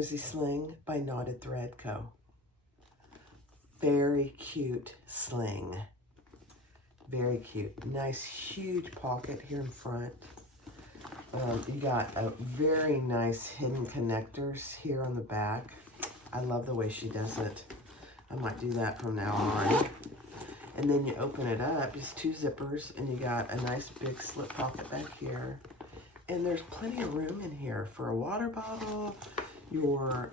Rosie Sling by Knotted Thread Co. Very cute sling. Very cute. Nice huge pocket here in front. You got a very nice hidden connectors here on the back. I love the way she does it. I might do that from now on. And then you open it up, it's 2 zippers, and you got a nice big slip pocket back here. And there's plenty of room in here for a water bottle, your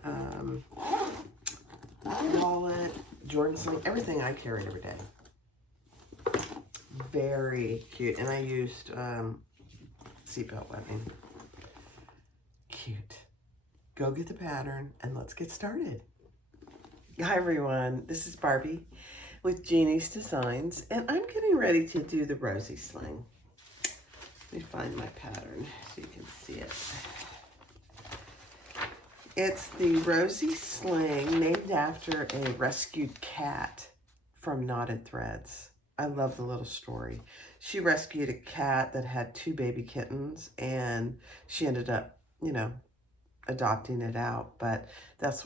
wallet, Jordan sling, everything I carry every day. Very cute. And I used seatbelt webbing. Cute. Go get the pattern and let's get started. Hi everyone, this is Barbie with Jeannie's Designs, and I'm getting ready to do the Rosie Sling. Let me find my pattern so you can see it. It's the Rosie Sling, named after a rescued cat from Knotted Threads. I love the little story. She rescued a cat that had 2 baby kittens, and she ended up, adopting it out. But that's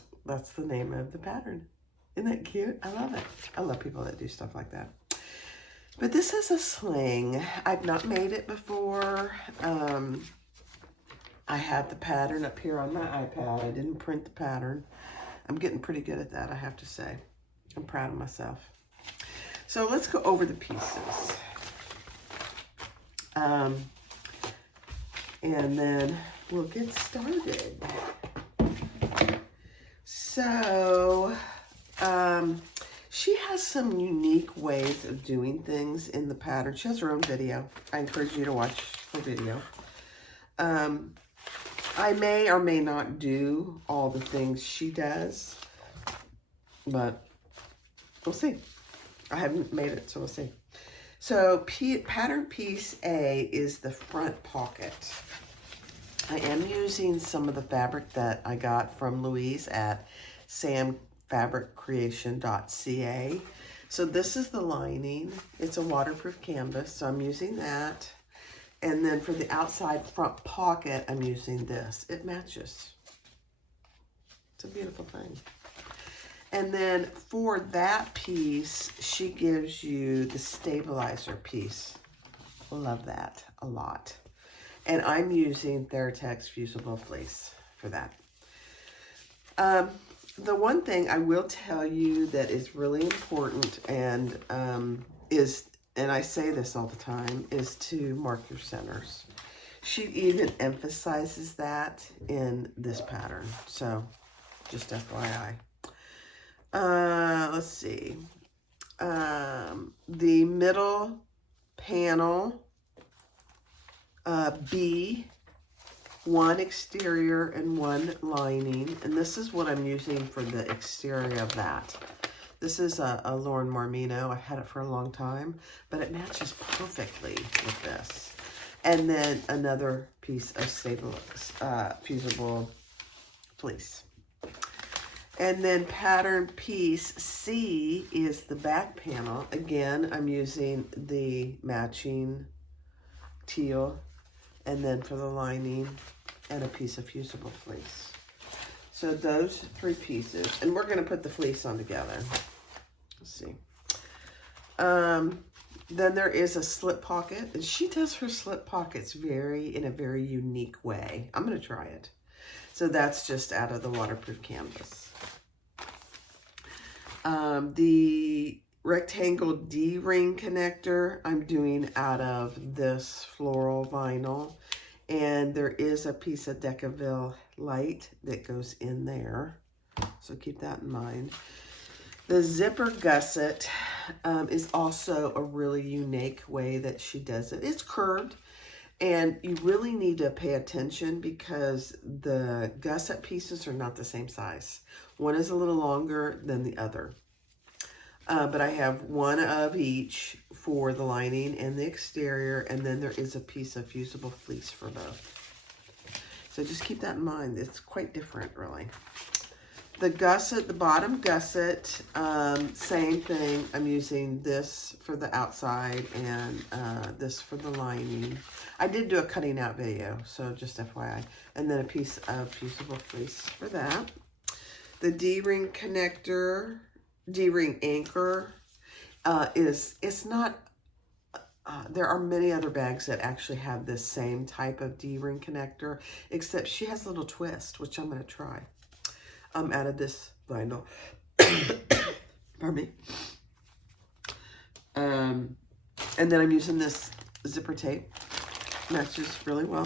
the name of the pattern. Isn't that cute? I love it. I love people that do stuff like that. But this is a sling. I've not made it before. I have the pattern up here on my iPad. I didn't print the pattern. I'm getting pretty good at that, I have to say. I'm proud of myself. So let's go over the pieces. And then we'll get started. So, she has some unique ways of doing things in the pattern. She has her own video. I encourage you to watch her video. I may or may not do all the things she does, but we'll see. I haven't made it, so we'll see. So pattern piece A is the front pocket. I am using some of the fabric that I got from Louise at samfabriccreation.ca. So this is the lining. It's a waterproof canvas, so I'm using that. And then for the outside front pocket, I'm using this. It matches. It's a beautiful thing. And then for that piece, she gives you the stabilizer piece. Love that a lot. And I'm using Theratex Fusible Fleece for that. The one thing I will tell you that is really important and and I say this all the time, is to mark your centers. She even emphasizes that in this pattern. So just FYI. Let's see. The middle panel, B, 1 exterior and 1 lining. And this is what I'm using for the exterior of that. This is a Lauren Marmino. I've had it for a long time, but it matches perfectly with this. And then another piece of fusible fleece. And then pattern piece C is the back panel. Again, I'm using the matching teal, and then for the lining, and a piece of fusible fleece. So those 3 pieces, and we're gonna put the fleece on together. Let's see. Then there is a slip pocket, and she does her slip pockets in a very unique way. I'm gonna try it. So that's just out of the waterproof canvas. The rectangle D-ring connector I'm doing out of this floral vinyl, and there is a piece of Decaville light that goes in there, so keep that in mind. The zipper gusset is also a really unique way that she does it. It's curved, and you really need to pay attention because the gusset pieces are not the same size. One is a little longer than the other. But I have 1 of each for the lining and the exterior, and then there is a piece of fusible fleece for both. So just keep that in mind. It's quite different, really. The gusset, the bottom gusset, same thing. I'm using this for the outside and this for the lining. I did do a cutting out video, so just FYI. And then a piece of fusible fleece for that. The D-ring connector, D-ring anchor it's not, there are many other bags that actually have this same type of D-ring connector, except she has a little twist, which I'm going to try. Out of this vinyl. Pardon me. And then I'm using this zipper tape. Matches really well.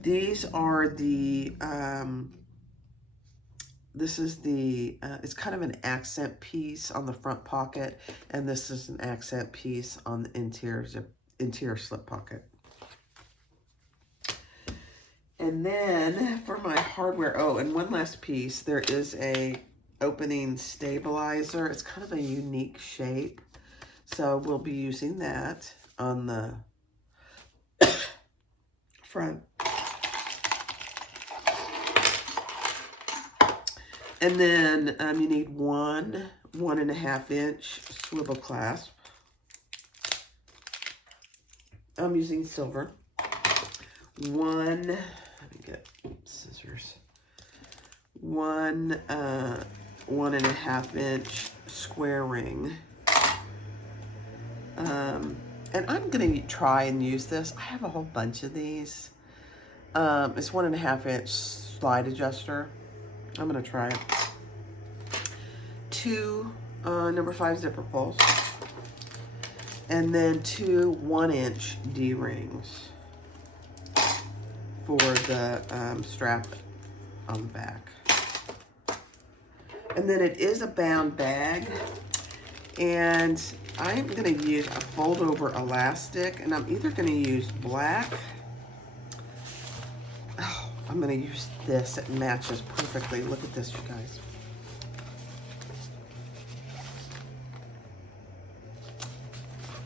These are the, this is the, it's kind of an accent piece on the front pocket, and this is an accent piece on the interior slip pocket. And then for my hardware, oh, and one last piece, there is a opening stabilizer. It's kind of a unique shape. So we'll be using that on the front. And then you need 1.5 inch swivel clasp. I'm using silver. Let me get scissors. 1.5 inch square ring. And I'm gonna try and use this. I have a whole bunch of these. It's 1.5 inch slide adjuster. I'm gonna try it. 2 number 5 zipper pulls. And then 2 1-inch D-rings for the strap on the back. And then it is a bound bag, and I'm going to use a fold over elastic, and I'm either going to use black. Oh, I'm going to use this. It matches perfectly. Look at this, you guys.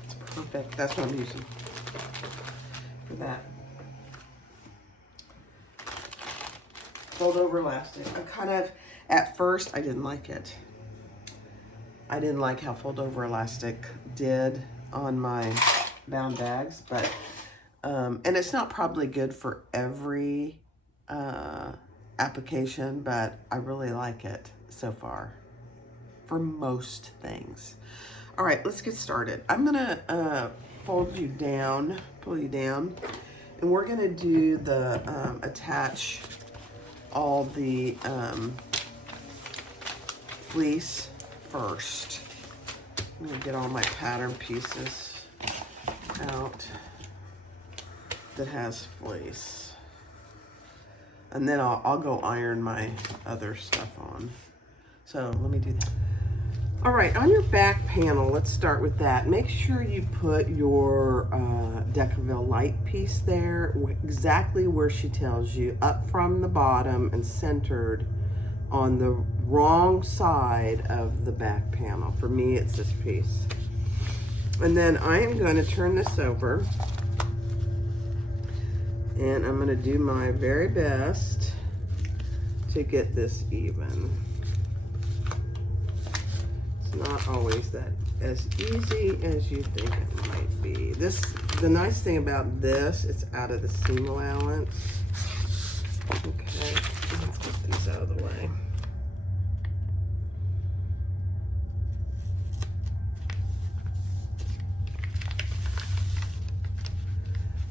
It's perfect. That's what I'm using for that. Fold over elastic. I kind of, at first, I didn't like it. I didn't like how fold over elastic did on my bound bags, but, and it's not probably good for every application, but I really like it so far for most things. All right, let's get started. I'm gonna fold you down, pull you down, and we're gonna do the attach all the fleece first. I'm gonna get all my pattern pieces out that has fleece, and then I'll go iron my other stuff on. So let me do that. All right, on your back panel, let's start with that. Make sure you put your Deckerville light piece there, exactly where she tells you, up from the bottom and centered on the wrong side of the back panel. For me, it's this piece. And then I am going to turn this over, and I'm going to do my very best to get this even. Not always that as easy as you think it might be. The nice thing about this, it's out of the seam allowance. Okay, let's get these out of the way.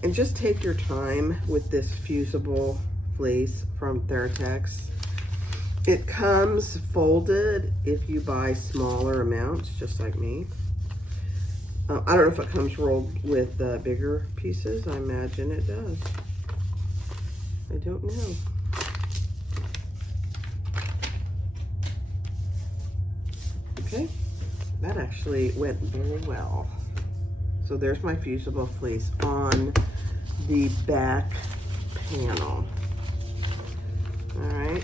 And just take your time with this fusible fleece from Theratex. It comes folded if you buy smaller amounts, just like me. I don't know if it comes rolled with bigger pieces. I imagine it does. I don't know. Okay, that actually went very well. So there's my fusible fleece on the back panel. All right.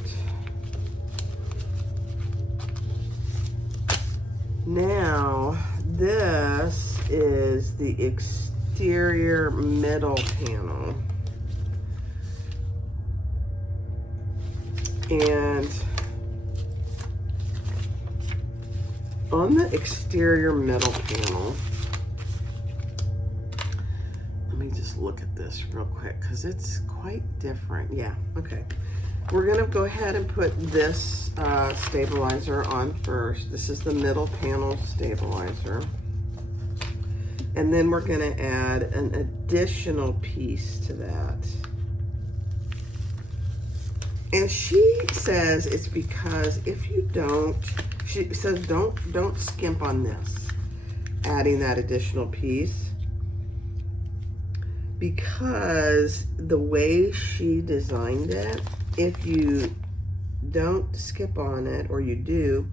Now, this is the exterior middle panel. And on the exterior middle panel, let me just look at this real quick because it's quite different. Yeah, okay. We're gonna go ahead and put this stabilizer on first. This is the middle panel stabilizer. And then we're gonna add an additional piece to that. And she says it's because if you don't, she says don't skimp on this, adding that additional piece, because the way she designed it, if you don't skip on it, or you do,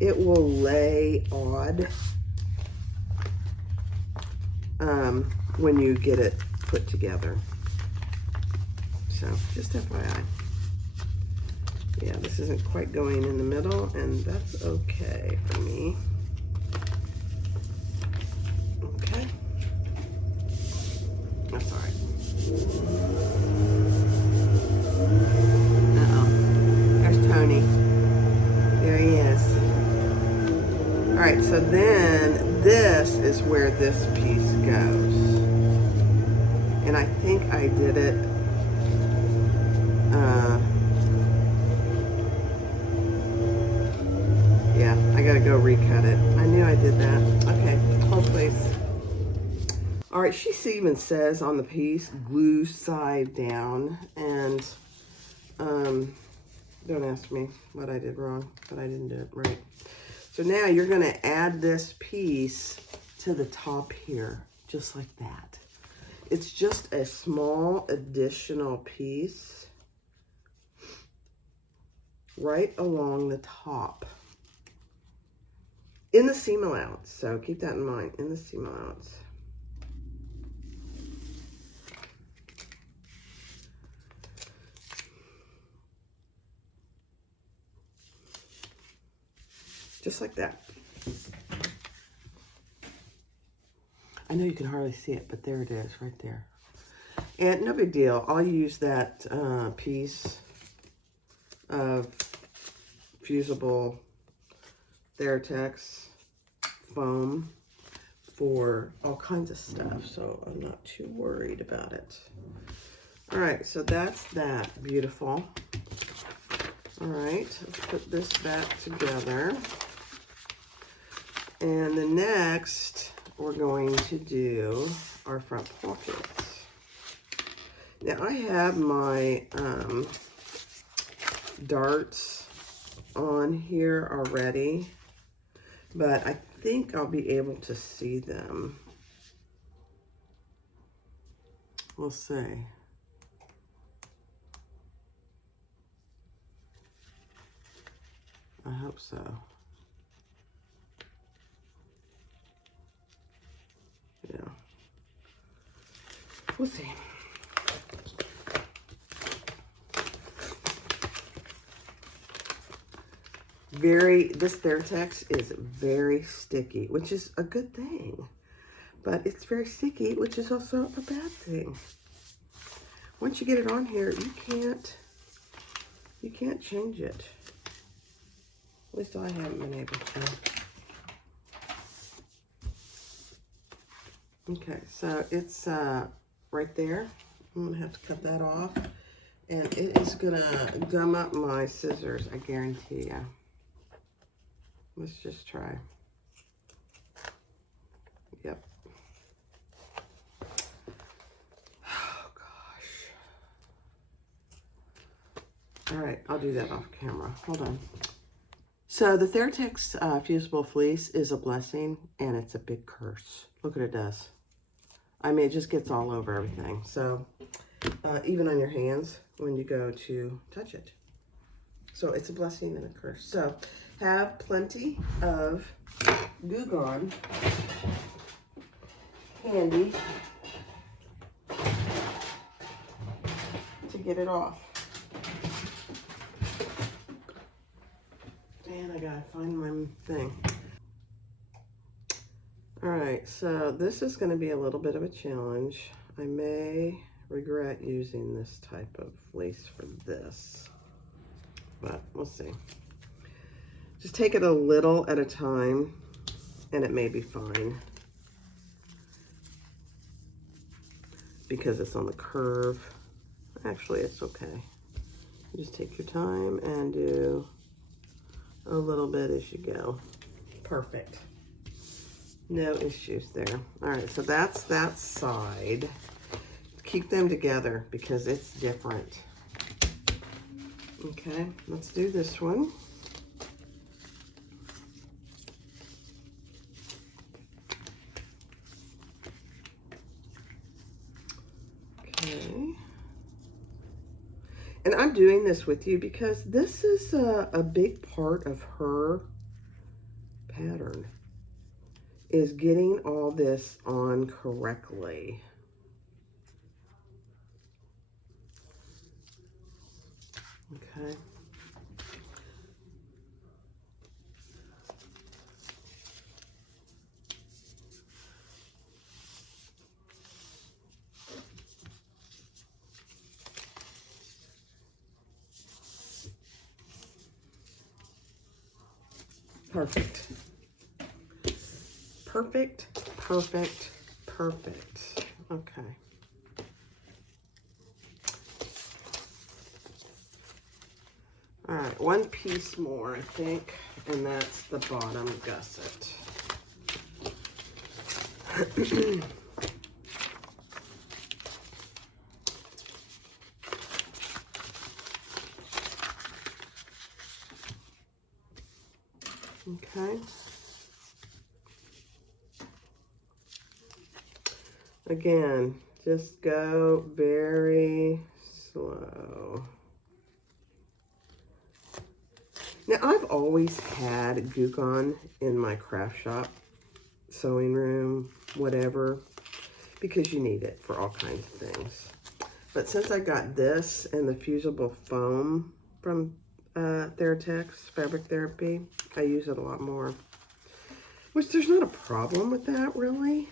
it will lay odd when you get it put together. So just FYI. Yeah, this isn't quite going in the middle, and that's okay for me. Okay. That's all right. There's Tony. There he is. All right, so then this is where this piece goes. And I think I did it, yeah, I gotta go recut it. I knew I did that. Okay, hold please. All right, she even says on the piece, glue side down, and don't ask me what I did wrong, but I didn't do it right. So now you're gonna add this piece to the top here, just like that. It's just a small additional piece right along the top in the seam allowance. So keep that in mind, in the seam allowance. Just like that. I know you can hardly see it, but there it is right there. And no big deal. I'll use that piece of fusible Theratex foam for all kinds of stuff, so I'm not too worried about it. All right, so that's that. Beautiful. All right, let's put this back together. And the next, we're going to do our front pockets. Now I have my darts on here already, but I think I'll be able to see them. We'll see. I hope so. Yeah. We'll see. This Theratex is very sticky, which is a good thing. But it's very sticky, which is also a bad thing. Once you get it on here, you can't change it. At least I haven't been able to. Okay, so it's right there. I'm gonna have to cut that off. And it is gonna gum up my scissors, I guarantee you. Let's just try. Yep. Oh, gosh. All right, I'll do that off camera. Hold on. So the Theratex fusible fleece is a blessing, and it's a big curse. Look what it does. I mean, it just gets all over everything. So even on your hands when you go to touch it. So it's a blessing and a curse. So have plenty of Goo Gone handy to get it off. And I gotta find my thing. All right, so this is gonna be a little bit of a challenge. I may regret using this type of fleece for this. but we'll see. Just take it a little at a time, and it may be fine. Because it's on the curve. Actually, it's okay. You just take your time and do a little bit as you go. Perfect. No issues there. All right, so that's that side. Keep them together because it's different. Okay, let's do this one. Okay. And I'm doing this with you because this is a big part of her pattern, is getting all this on correctly. Okay. Perfect. Perfect, perfect, perfect. Okay. All right, one piece more, I think, and that's the bottom gusset. Okay. Again, just go very slow. Now, I've always had Gukon in my craft shop, sewing room, whatever, because you need it for all kinds of things. But since I got this and the fusible foam from Theratex Fabric Therapy, I use it a lot more. Which there's not a problem with that, really.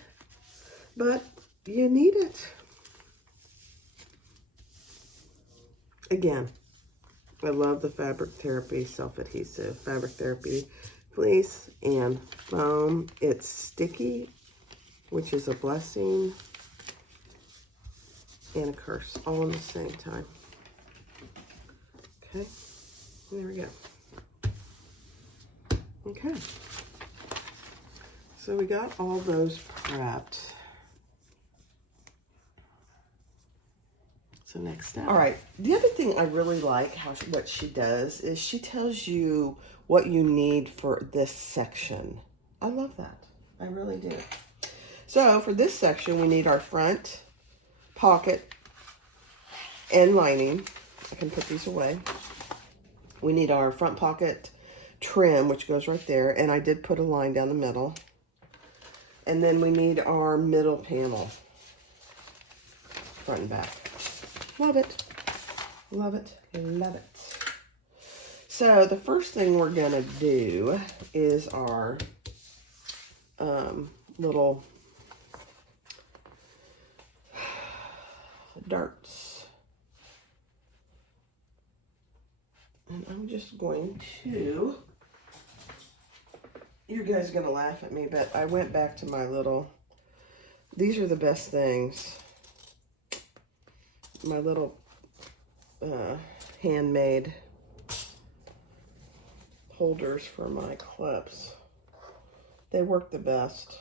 But you need it. Again, I love the Fabric Therapy self-adhesive. Fabric Therapy fleece and foam. It's sticky, which is a blessing and a curse all in the same time. Okay, there we go. Okay, so we got all those prepped. So next step. All right, the other thing I really like what she does is she tells you what you need for this section. I love that. I really do. So for this section, we need our front pocket and lining. I can put these away. We need our front pocket trim, which goes right there. And I did put a line down the middle. And then we need our middle panel, front and back. Love it. Love it. Love it. So the first thing we're going to do is our little darts. And I'm just going to, you guys are going to laugh at me, but I went back to my little, these are the best things. My little handmade holders for my clips. They work the best.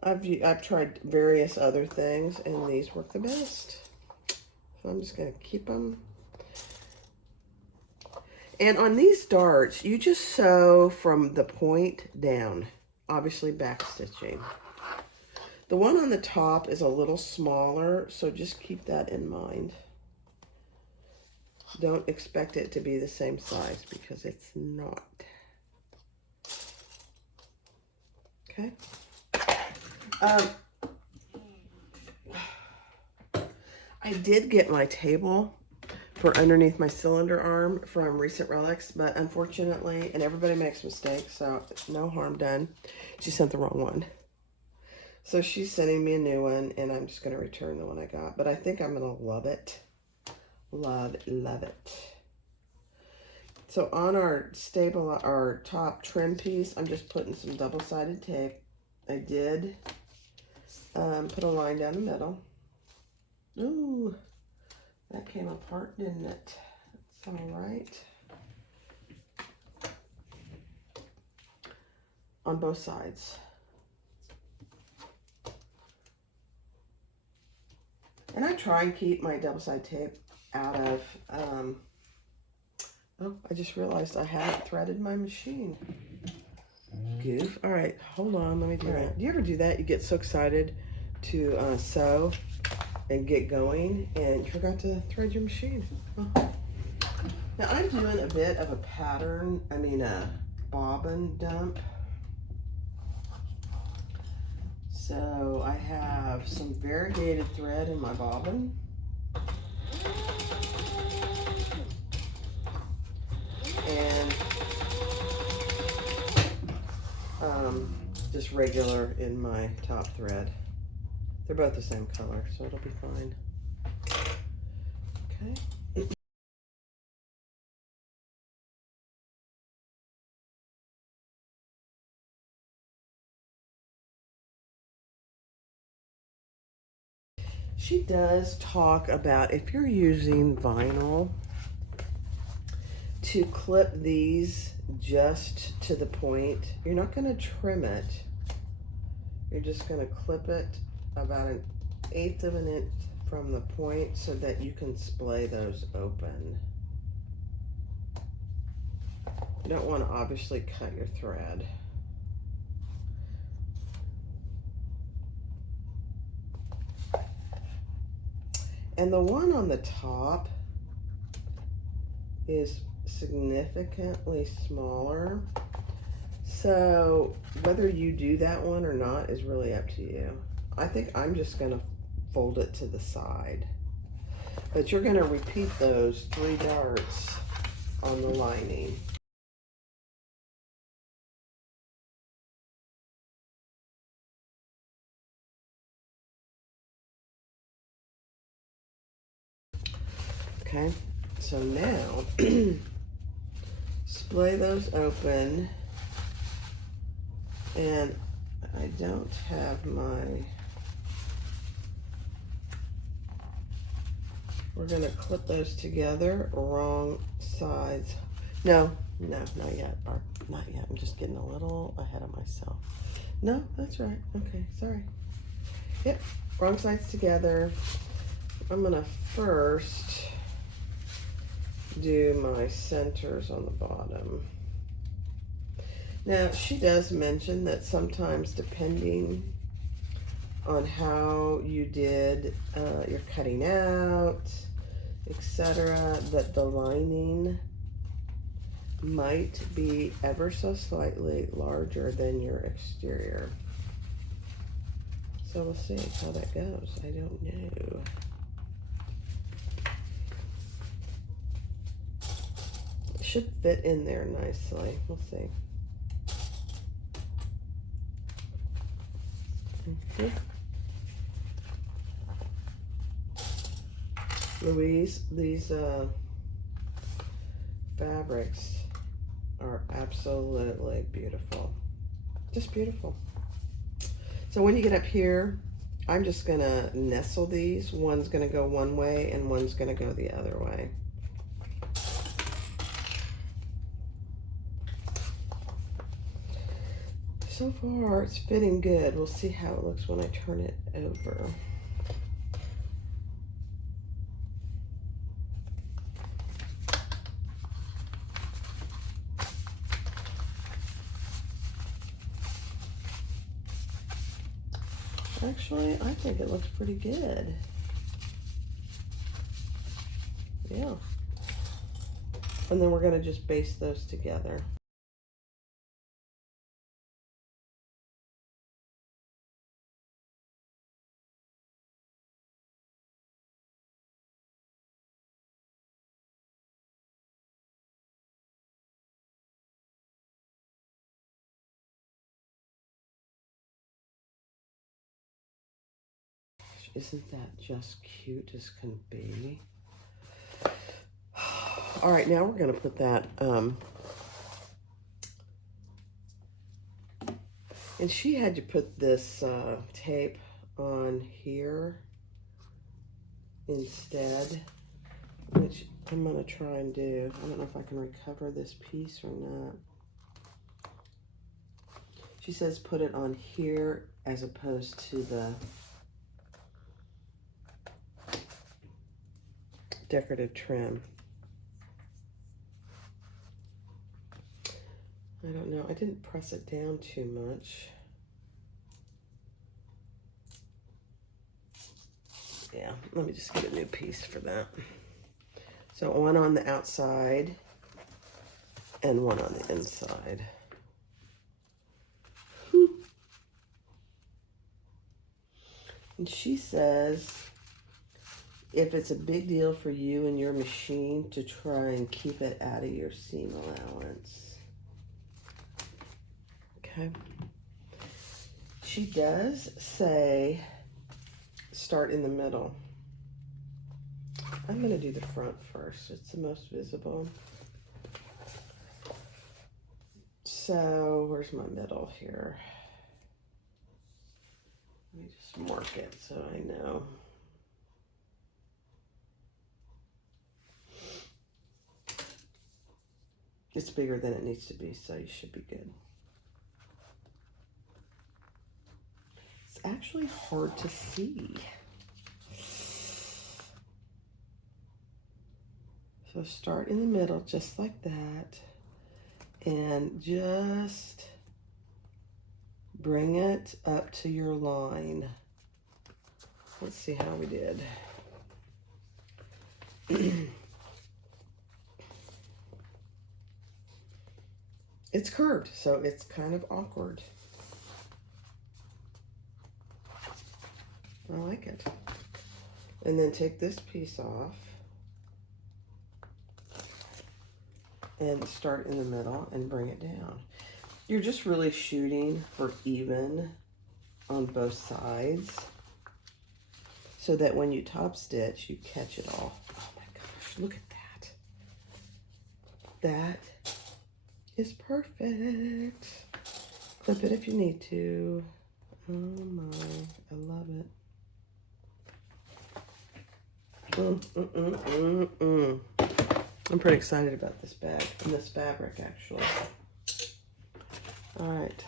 I've tried various other things, and these work the best. So I'm just going to keep them. And on these darts, you just sew from the point down, obviously back stitching. The one on the top is a little smaller, so just keep that in mind. Don't expect it to be the same size because it's not. Okay. I did get my table for underneath my cylinder arm from Recent Relics, but unfortunately, and everybody makes mistakes, so no harm done, she sent the wrong one. So she's sending me a new one, and I'm just going to return the one I got. But I think I'm going to love it. Love, love it. So on our top trim piece, I'm just putting some double-sided tape. I did put a line down the middle. Ooh, that came apart, didn't it? That's all right. On both sides. And I try and keep my double-sided tape out of, oh, I just realized I haven't threaded my machine. Goof. All right, hold on, let me do that. Do you ever do that? You get so excited to sew and get going, and you forgot to thread your machine. Oh. Now I'm doing a bit of a pattern, a bobbin dump. So I have some variegated thread in my bobbin. And just regular in my top thread. They're both the same color, so it'll be fine. Okay. She does talk about if you're using vinyl to clip these just to the point. You're not going to trim it. You're just going to clip it about 1/8 of an inch from the point so that you can splay those open. You don't want to obviously cut your thread. And the one on the top is significantly smaller. So whether you do that one or not is really up to you. I think I'm just going to fold it to the side. But you're going to repeat those 3 darts on the lining. Okay, so now splay those open, and I don't have my, we're gonna clip those together, wrong sides. No, not yet, Barb, not yet. I'm just getting a little ahead of myself. No, that's right, okay, sorry. Yep, wrong sides together. I'm gonna first do my centers on the bottom. Now, she does mention that sometimes, depending on how you did your cutting out, etc., that the lining might be ever so slightly larger than your exterior. So we'll see how that goes. I don't know. Should fit in there nicely. We'll see. Louise, these fabrics are absolutely beautiful. Just beautiful. So when you get up here, I'm just gonna nestle these. One's gonna go one way and one's gonna go the other way. So far, it's fitting good. We'll see how it looks when I turn it over. Actually, I think it looks pretty good. Yeah. And then we're going to just baste those together. Isn't that just cute as can be? All right, now we're going to put that, and she had you put this tape on here instead, which I'm going to try and do. I don't know if I can recover this piece or not. She says put it on here as opposed to the decorative trim. I don't know. I didn't press it down too much. Yeah, let me just get a new piece for that. So one on the outside and one on the inside. And she says, if it's a big deal for you and your machine, to try and keep it out of your seam allowance. Okay. She does say start in the middle. I'm going to do the front first. It's the most visible. So where's my middle here? Let me just mark it so I know. It's bigger than it needs to be, so you should be good. It's actually hard to see. So start in the middle, just like that, and just bring it up to your line. Let's see how we did. It's curved, so it's kind of awkward. I like it. And then take this piece off and start in the middle and bring it down. You're just really shooting for even on both sides so that when you top stitch, you catch it all. Oh my gosh, look at that. That is perfect. Clip it if you need to. Oh my, I love it. I'm pretty excited about this bag and this fabric, actually. All right.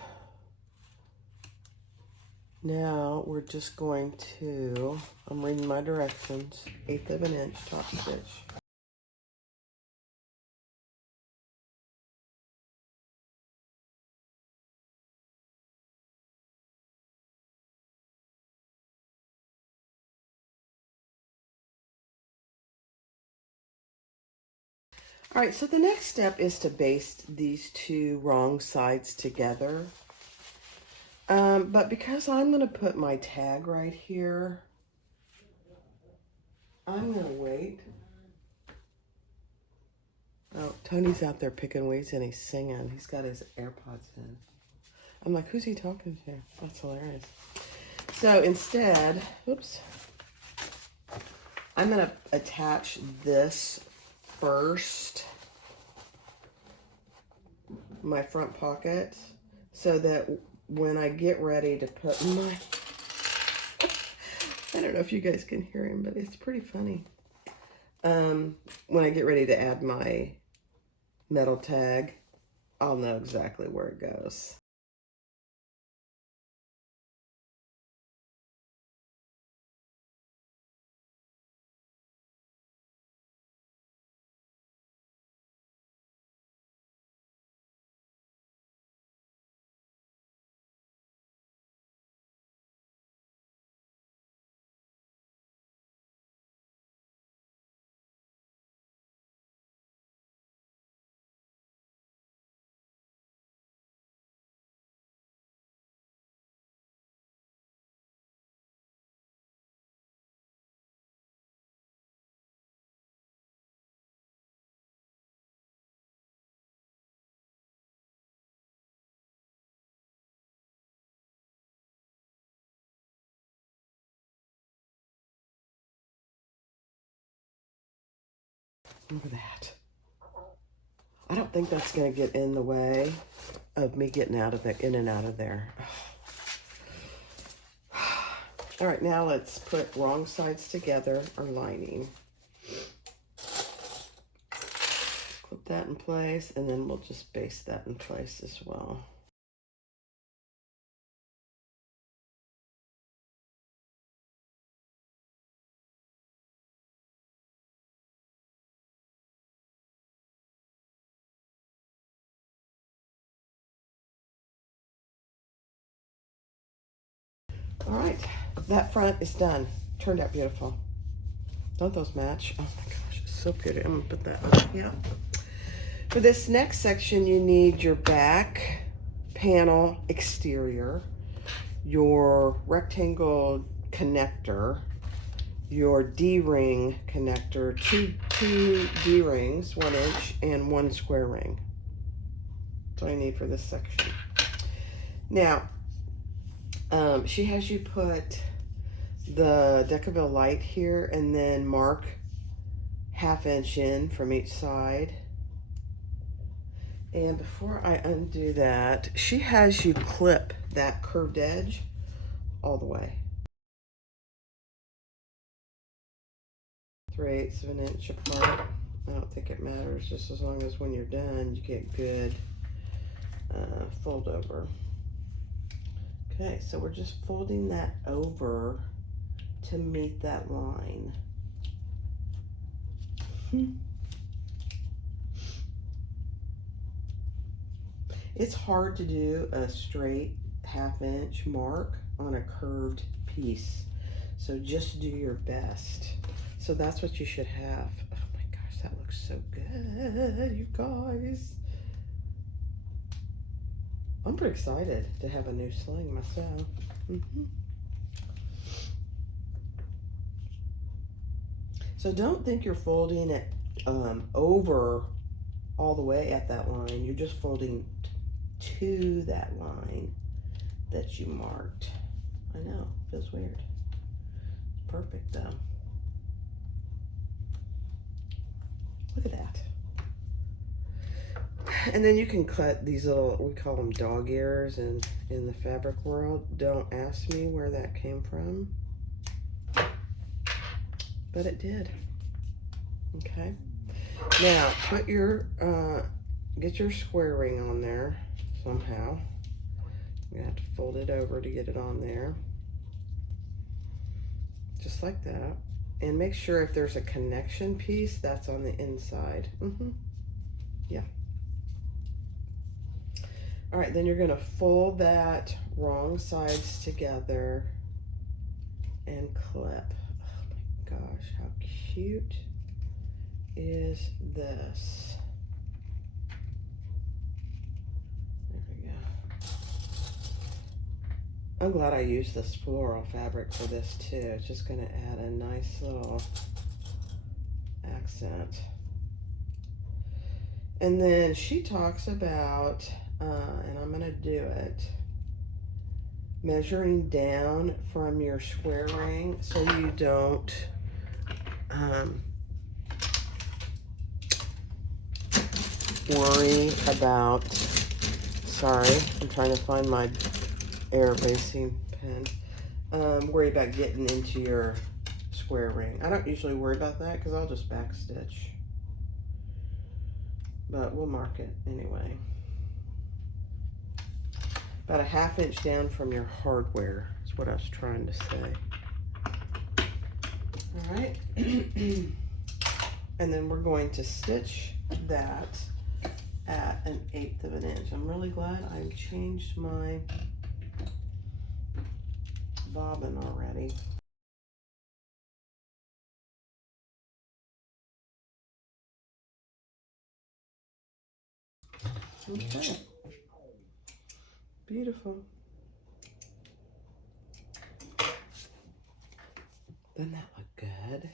Now we're just going to, I'm reading my directions, 1/8 of an inch top stitch. All right, so the next step is to baste these two wrong sides together. But because I'm going to put my tag right here, I'm going to wait. Oh, Tony's out there picking weeds and he's singing. He's got his AirPods in. I'm like, who's he talking to? That's hilarious. So instead, oops, I'm going to attach this first, my front pocket, so that when I get ready to put my, I don't know if you guys can hear him, but it's pretty funny. When I get ready to add my metal tag, I'll know exactly where it goes. Look at that. I don't think that's going to get in the way of me getting out of there, in and out of there. All right, now let's put wrong sides together, our lining. Clip that in place, and then we'll just baste that in place as well. All right, that front is done. Turned out beautiful. Don't those match? Oh my gosh, it's so pretty. I'm gonna put that on. Yeah. For this next section, you need your back panel exterior, your rectangle connector, your D-ring connector, two D-rings, 1 inch, and 1 square ring. That's all you need for this section. Now, she has you put the Decaville light here and then mark 1/2 inch in from each side. And before I undo that, she has you clip that curved edge all the way. 3/8 of an inch apart. I don't think it matters, just as long as when you're done, you get good fold over. Okay, so we're just folding that over to meet that line. It's hard to do a straight 1/2 inch mark on a curved piece, so just do your best. So that's what you should have. Oh my gosh, that looks so good, you guys. I'm pretty excited to have a new sling myself. So don't think you're folding it over all the way at that line. You're just folding to that line that you marked. I know, feels weird. It's perfect though. Look at that. And then you can cut these little, we call them dog ears in the fabric world. Don't ask me where that came from, but it did. Okay. Now put your, get your square ring on there somehow. You're gonna have to fold it over to get it on there. Just like that. And make sure if there's a connection piece, that's on the inside. Yeah. All right, then you're gonna fold that wrong sides together and clip. Oh my gosh, how cute is this? There we go. I'm glad I used this floral fabric for this too. It's just gonna add a nice little accent. And then she talks about, and I'm gonna do it, measuring down from your square ring so you don't worry about, sorry, I'm trying to find my air basing pen, worry about getting into your square ring. I don't usually worry about that because I'll just back stitch, but we'll mark it anyway. About a 1/2 inch down from your hardware is what I was trying to say. All right. And then we're going to stitch that at 1/8 of an inch. I'm really glad I changed my bobbin already. Okay. Beautiful. Doesn't that look good?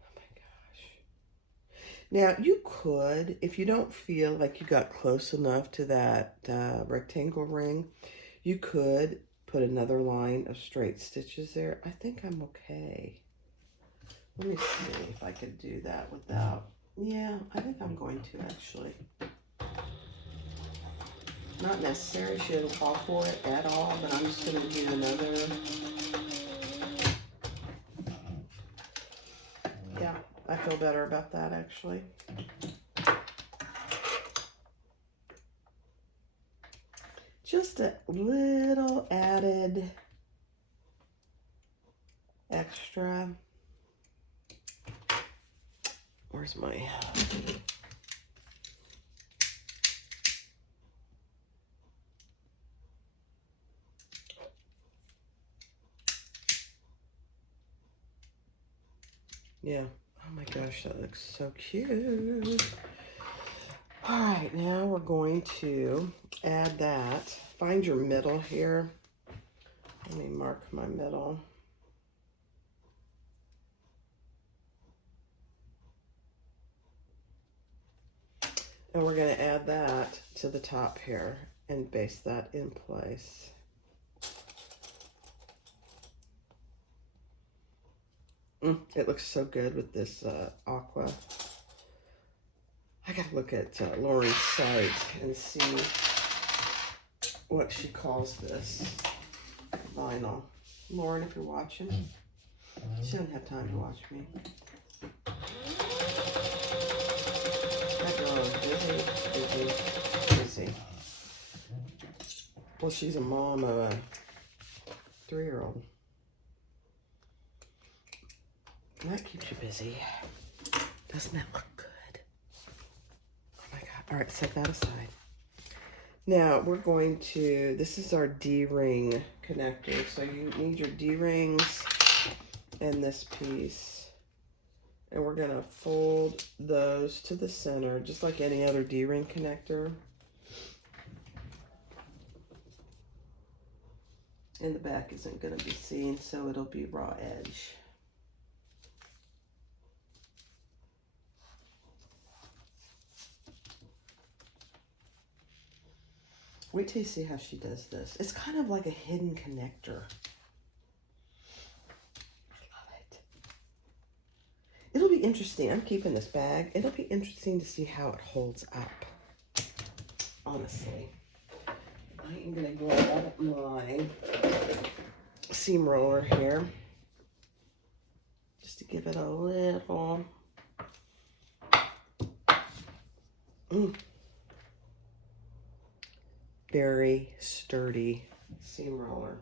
Oh my gosh. Now you could, if you don't feel like you got close enough to that rectangle ring, you could put another line of straight stitches there. I think I'm okay. Let me see if I could do that without Yeah, I think I'm going to actually. Not necessary, she didn't call for it at all, but I'm just going to do another. Yeah, I feel better about that actually. Just a little added extra. Where's my... Yeah. Oh my gosh, that looks so cute. All right, now we're going to add that. Find your middle here. Let me mark my middle. And we're going to add that to the top here and base that in place. It looks so good with this aqua. I gotta look at Lauren's site and see what she calls this vinyl. Lauren, if you're watching, she doesn't have time to watch me. That girl is busy. Well, she's a mom of a 3-year-old. That keeps you busy. Doesn't that look good? Oh my God. All right, set that aside. Now we're going to, this is our D-ring connector. So you need your D-rings and this piece. And we're gonna fold those to the center, just like any other D-ring connector. And the back isn't gonna be seen, so it'll be raw edge. Wait till you see how she does this. It's kind of like a hidden connector. I love it. It'll be interesting. I'm keeping this bag. It'll be interesting to see how it holds up. Honestly. I am going to grab my seam roller here. Just to give it a little... Very sturdy seam roller.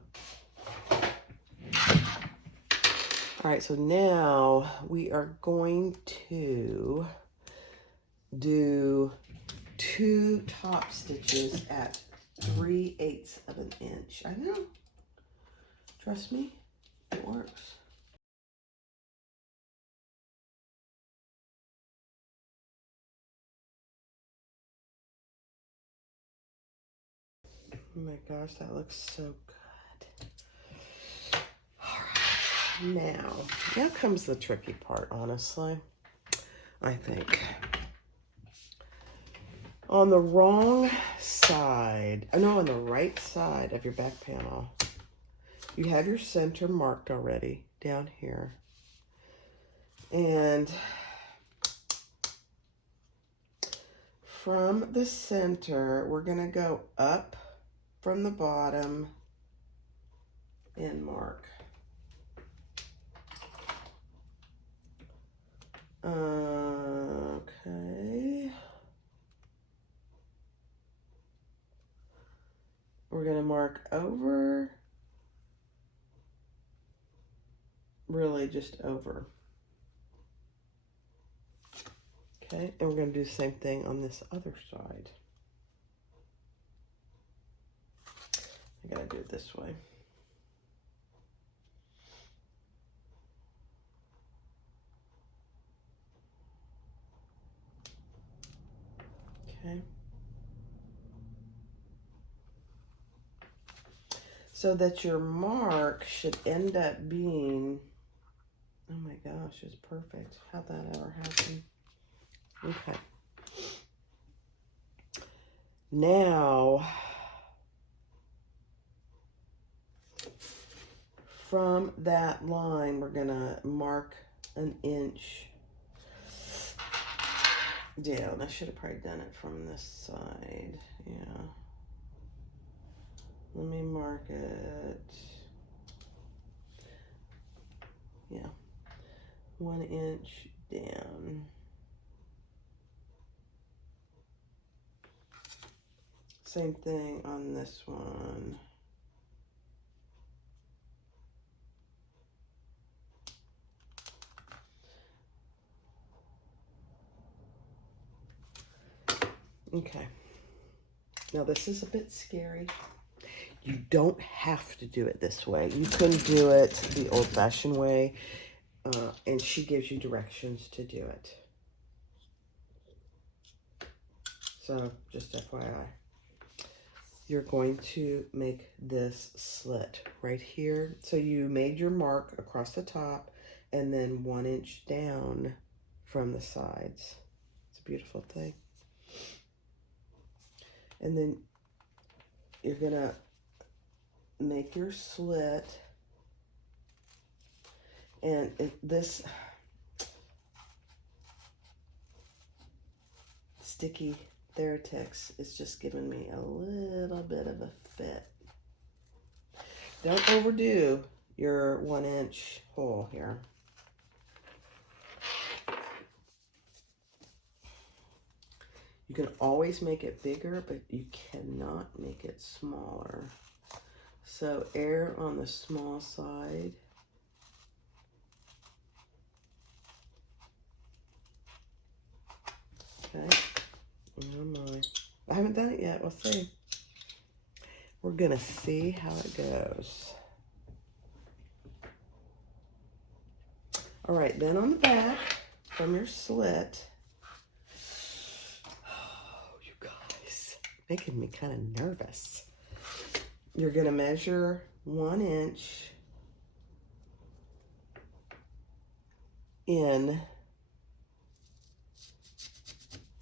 All right, so now we are going to do 2 top stitches at 3/8 of an inch. I know. Trust me, it works. Oh my gosh, that looks so good. All right, now comes the tricky part, honestly, I think. On the wrong side, no, on the right side of your back panel, you have your center marked already down here. And from the center, we're gonna go up from the bottom and mark. Okay. We're gonna mark over, really just over. Okay, and we're gonna do the same thing on this other side. I gotta do it this way. Okay. So that your mark should end up being, oh my gosh, it's perfect. How'd that ever happen? Okay. Now, from that line, we're gonna mark an inch down. I should have probably done it from this side. Yeah. Let me mark it. Yeah. 1 inch down. Same thing on this one. Okay. Now this is a bit scary. You don't have to do it this way. You can do it the old-fashioned way, and she gives you directions to do it. So, just FYI. You're going to make this slit right here. So you made your mark across the top and then 1 inch down from the sides. It's a beautiful thing. And then you're gonna make your slit, and this sticky Theratix is just giving me a little bit of a fit. Don't overdo your 1 inch hole here. You can always make it bigger, but you cannot make it smaller. So err on the small side. Okay. Oh my. I haven't done it yet. We'll see. We're going to see how it goes. All right, then on the back from your slit. Oh, you guys, making me kind of nervous. You're going to measure 1 inch in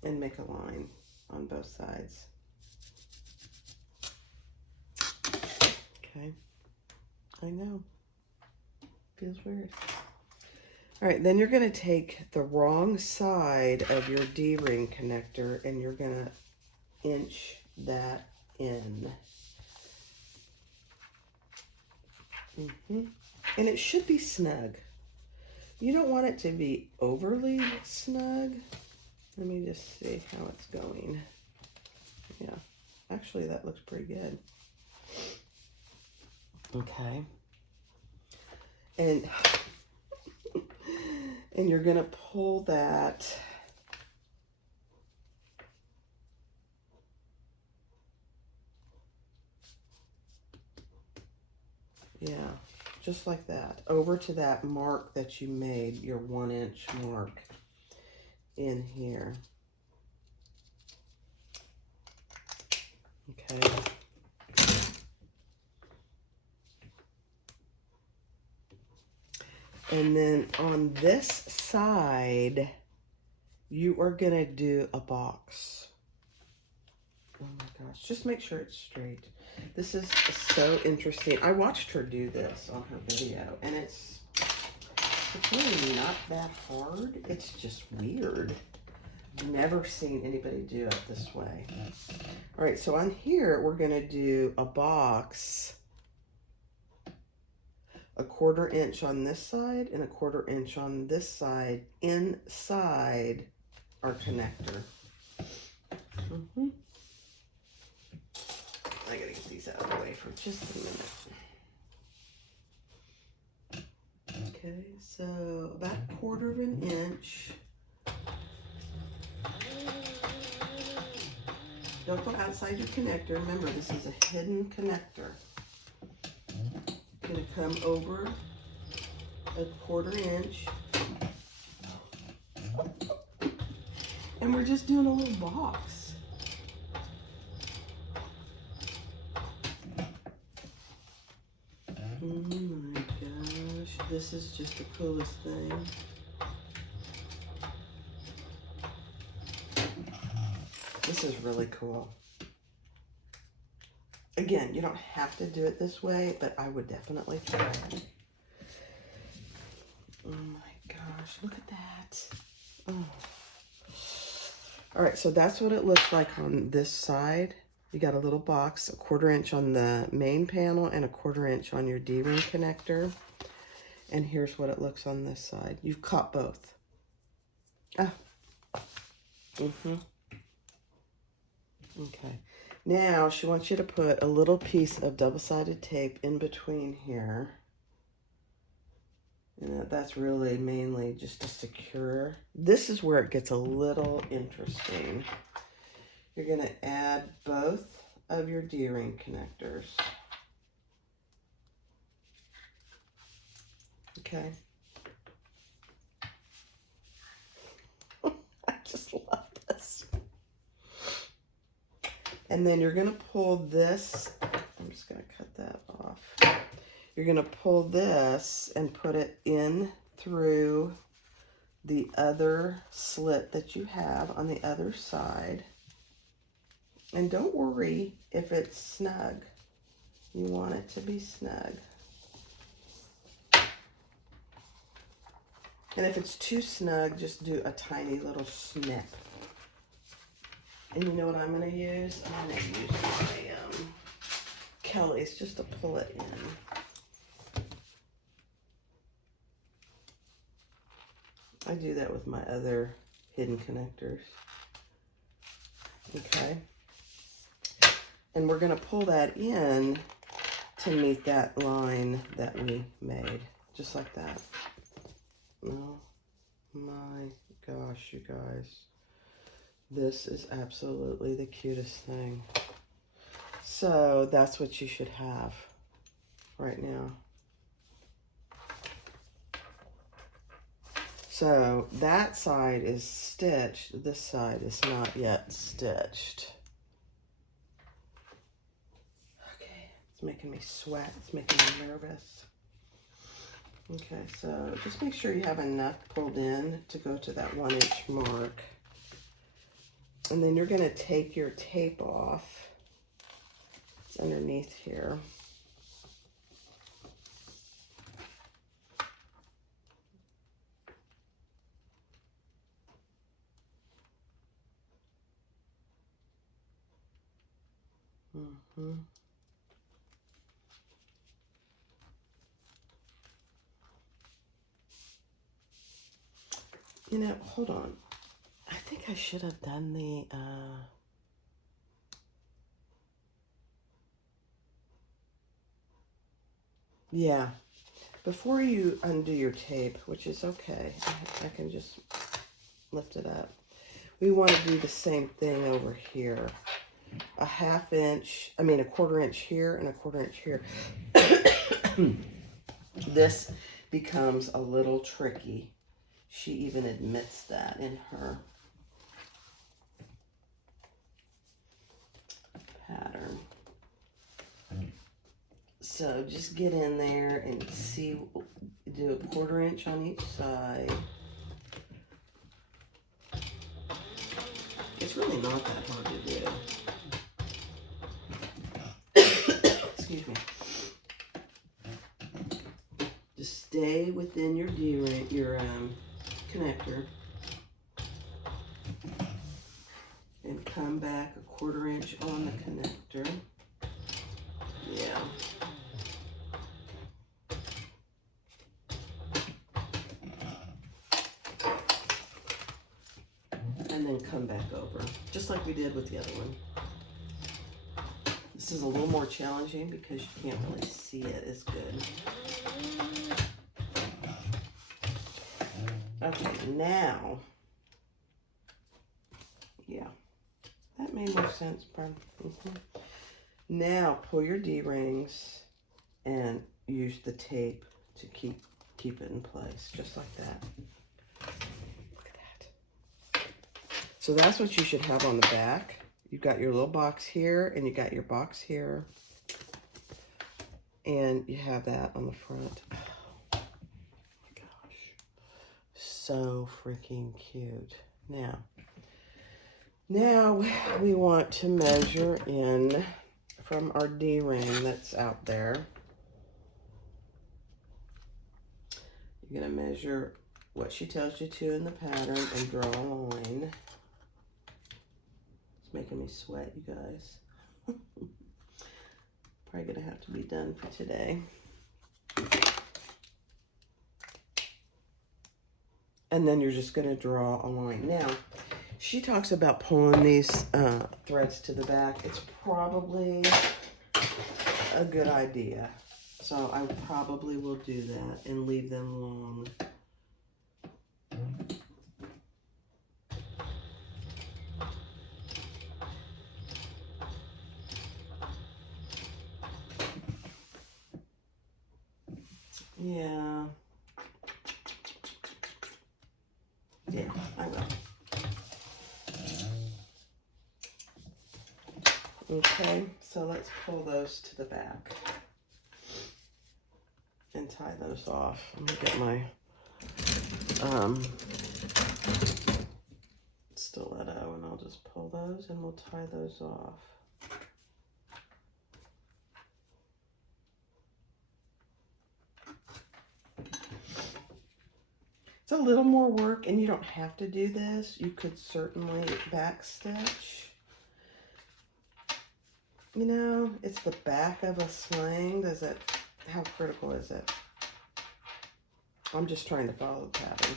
and make a line on both sides. Okay. I know. Feels weird. All right, then you're going to take the wrong side of your D-ring connector and you're going to inch that in. And it should be snug. You don't want it to be overly snug. Let me just see how it's going. Yeah, actually that looks pretty good. Okay. And you're gonna pull that just like that, over to that mark that you made, your 1 inch mark in here. Okay. And then on this side, you are gonna do a box. Oh my gosh, just make sure it's straight. This is so interesting. I watched her do this on her video, and it's really not that hard. It's just weird. I've never seen anybody do it this way. All right, so on here, we're gonna do a box, a 1/4 inch on this side and a 1/4 inch on this side inside our connector. I gotta get these out of the way for just a minute. Okay, so about 1/4 inch. Don't go outside your connector. Remember, this is a hidden connector. Gonna come over a 1/4 inch. And we're just doing a little box. Oh my gosh, this is just the coolest thing. This is really cool. Again, you don't have to do it this way, but I would definitely try it. Oh my gosh, look at that. Oh. All right, so that's what it looks like on this side. You got a little box, a 1/4 inch on the main panel and a 1/4 inch on your D-ring connector. And here's what it looks on this side. You've caught both. Ah. Okay. Now she wants you to put a little piece of double-sided tape in between here. And that's really mainly just to secure. This is where it gets a little interesting. You're going to add both of your D-ring connectors. Okay. I just love this. And then you're going to pull this. I'm just going to cut that off. You're going to pull this and put it in through the other slit that you have on the other side. And don't worry if it's snug. You want it to be snug. And if it's too snug, just do a tiny little snip. And you know what I'm going to use? I'm going to use my Kelly's just to pull it in. I do that with my other hidden connectors. Okay. And we're going to pull that in to meet that line that we made. Just like that. Oh my gosh, you guys. This is absolutely the cutest thing. So that's what you should have right now. So that side is stitched. This side is not yet stitched. Okay, it's making me sweat. It's making me nervous. Okay, so just make sure you have enough pulled in to go to that 1 inch mark. And then you're going to take your tape off. It's underneath here. You know, hold on. I think I should have done the, yeah. Before you undo your tape, which is okay, I can just lift it up. We want to do the same thing over here. A 1/2 inch, I mean a 1/4 inch here and a 1/4 inch here. This becomes a little tricky. She even admits that in her pattern. So just get in there and see, do a 1/4 inch on each side. It's really not that hard to do. Excuse me. Just stay within your D-ring, your connector, and come back a 1/4 inch on the connector. Yeah. And then come back over, just like we did with the other one. This is a little more challenging because you can't really see it as good. Okay, now, yeah, that made more sense, Bern. Now pull your D-rings and use the tape to keep it in place, just like that. Look at that. So that's what you should have on the back. You've got your little box here, and you got your box here, and you have that on the front. Oh my gosh, so freaking cute. Now we want to measure in from our D-ring that's out there. You're going to measure what she tells you to in the pattern and draw a line. It's making me sweat, you guys. Probably gonna have to be done for today. And then you're just gonna draw a line. Now, she talks about pulling these threads to the back. It's probably a good idea. So I probably will do that and leave them long. Yeah. Yeah, I will. Okay, so let's pull those to the back and tie those off. I'm gonna get my stiletto and I'll just pull those and we'll tie those off. It's a little more work and you don't have to do this. You could certainly backstitch. You know, it's the back of a sling. How critical is it? I'm just trying to follow the pattern.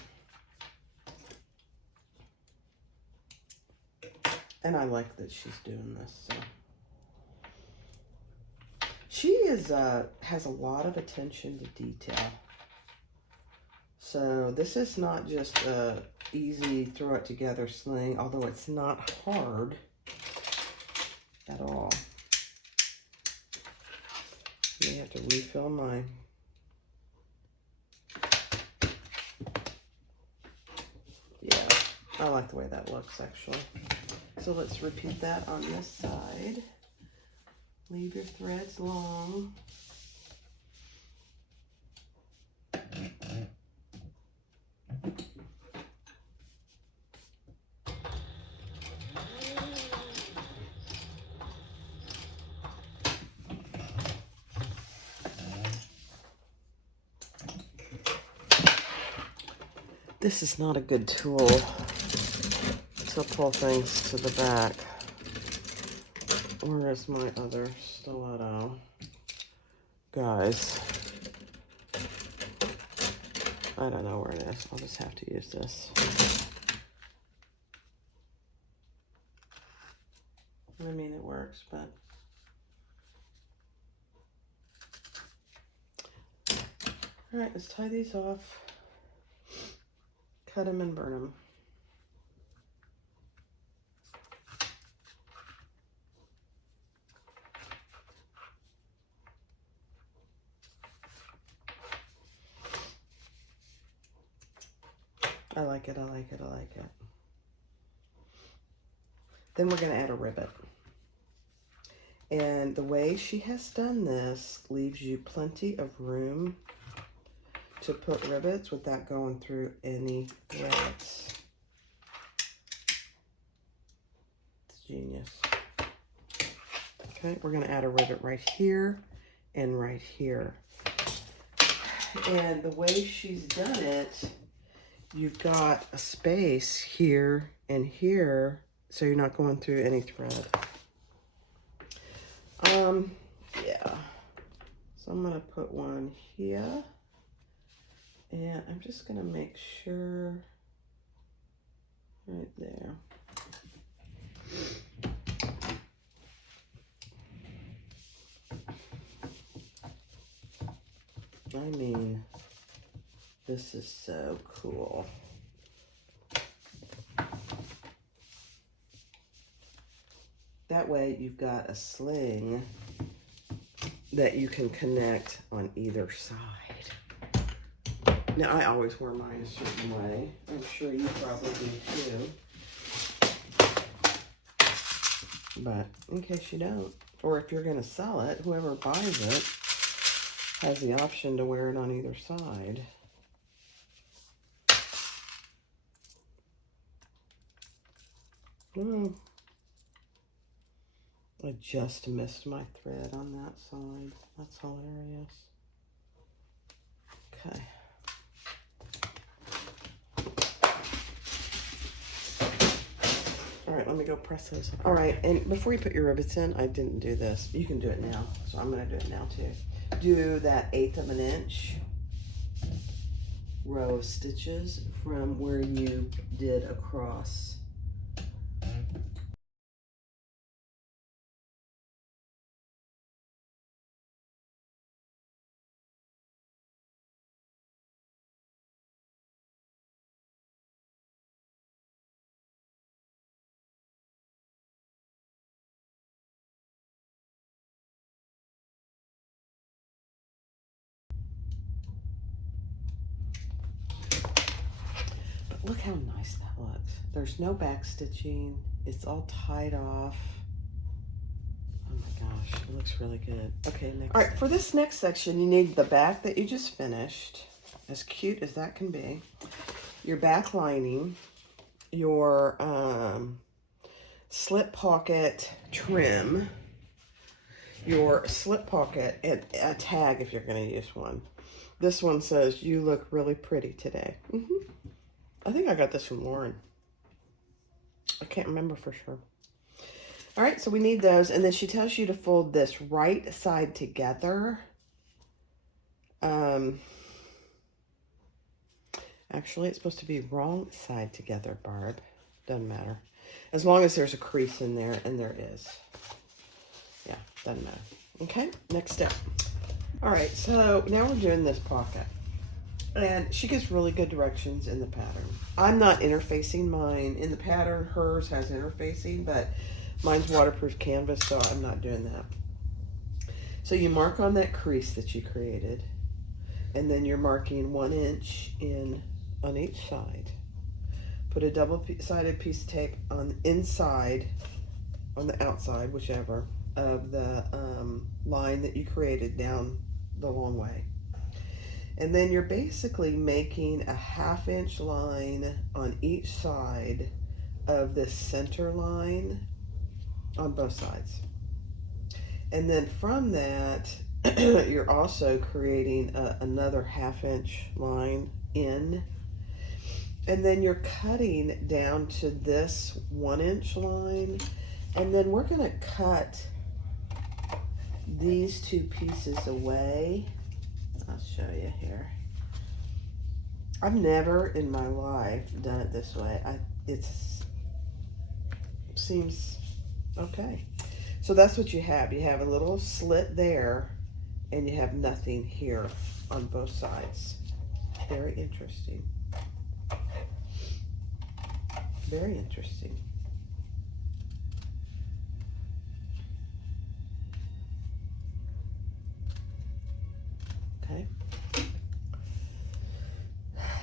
And I like that she's doing this. So. She has a lot of attention to detail. So this is not just a easy throw it together sling, although it's not hard at all. You have to refill mine. Yeah, I like the way that looks actually. So let's repeat that on this side. Leave your threads long. This is not a good tool to pull things to the back. Where is my other stiletto? Guys, I don't know where it is. I'll just have to use this. I mean, it works, but... All right, let's tie these off. Cut them and burn them. I like it, I like it, I like it. Then we're gonna add a rivet. And the way she has done this leaves you plenty of room to put rivets without going through any threads. It's genius. Okay, we're gonna add a rivet right here and right here. And the way she's done it, you've got a space here and here, so you're not going through any thread. Yeah. So I'm gonna put one here. And I'm just gonna make sure right there. I mean, this is so cool. That way you've got a sling that you can connect on either side. Now, I always wear mine a certain way. I'm sure you probably do too. But in case you don't, or if you're going to sell it, whoever buys it has the option to wear it on either side. I just missed my thread on that side. That's hilarious. Okay. All right, let me go press those. All right, and before you put your rivets in, I didn't do this. You can do it now, so I'm gonna do it now too. Do that 1/8 of an inch row of stitches from where you did across. Look how nice that looks. There's no back stitching. It's all tied off. Oh my gosh, it looks really good. Okay, next. All right, for this next section, you need the back that you just finished, as cute as that can be, your back lining, your slip pocket trim, your slip pocket, and a tag if you're going to use one. This one says, "You look really pretty today." I think I got this from Lauren. I can't remember for sure. All right, so we need those. And then she tells you to fold this right side together. Actually, it's supposed to be wrong side together, Barb. Doesn't matter. As long as there's a crease in there, and there is. Yeah, doesn't matter. Okay, next step. All right, so now we're doing this pocket. And she gives really good directions in the pattern. I'm not interfacing mine. In the pattern, hers has interfacing, but mine's waterproof canvas, so I'm not doing that. So you mark on that crease that you created, and then you're marking 1 inch in on each side. Put a double-sided piece of tape on the inside, on the outside, whichever, of the line that you created down the long way. And then you're basically making a 1/2 inch line on each side of this center line on both sides. And then from that, you're also creating another 1/2 inch line in. And then you're cutting down to this 1 inch line. And then we're going to cut these two pieces away. I'll show you here. I've never in my life done it this way. It seems okay. So that's what you have. You have a little slit there, and you have nothing here on both sides. Very interesting. Very interesting. Okay.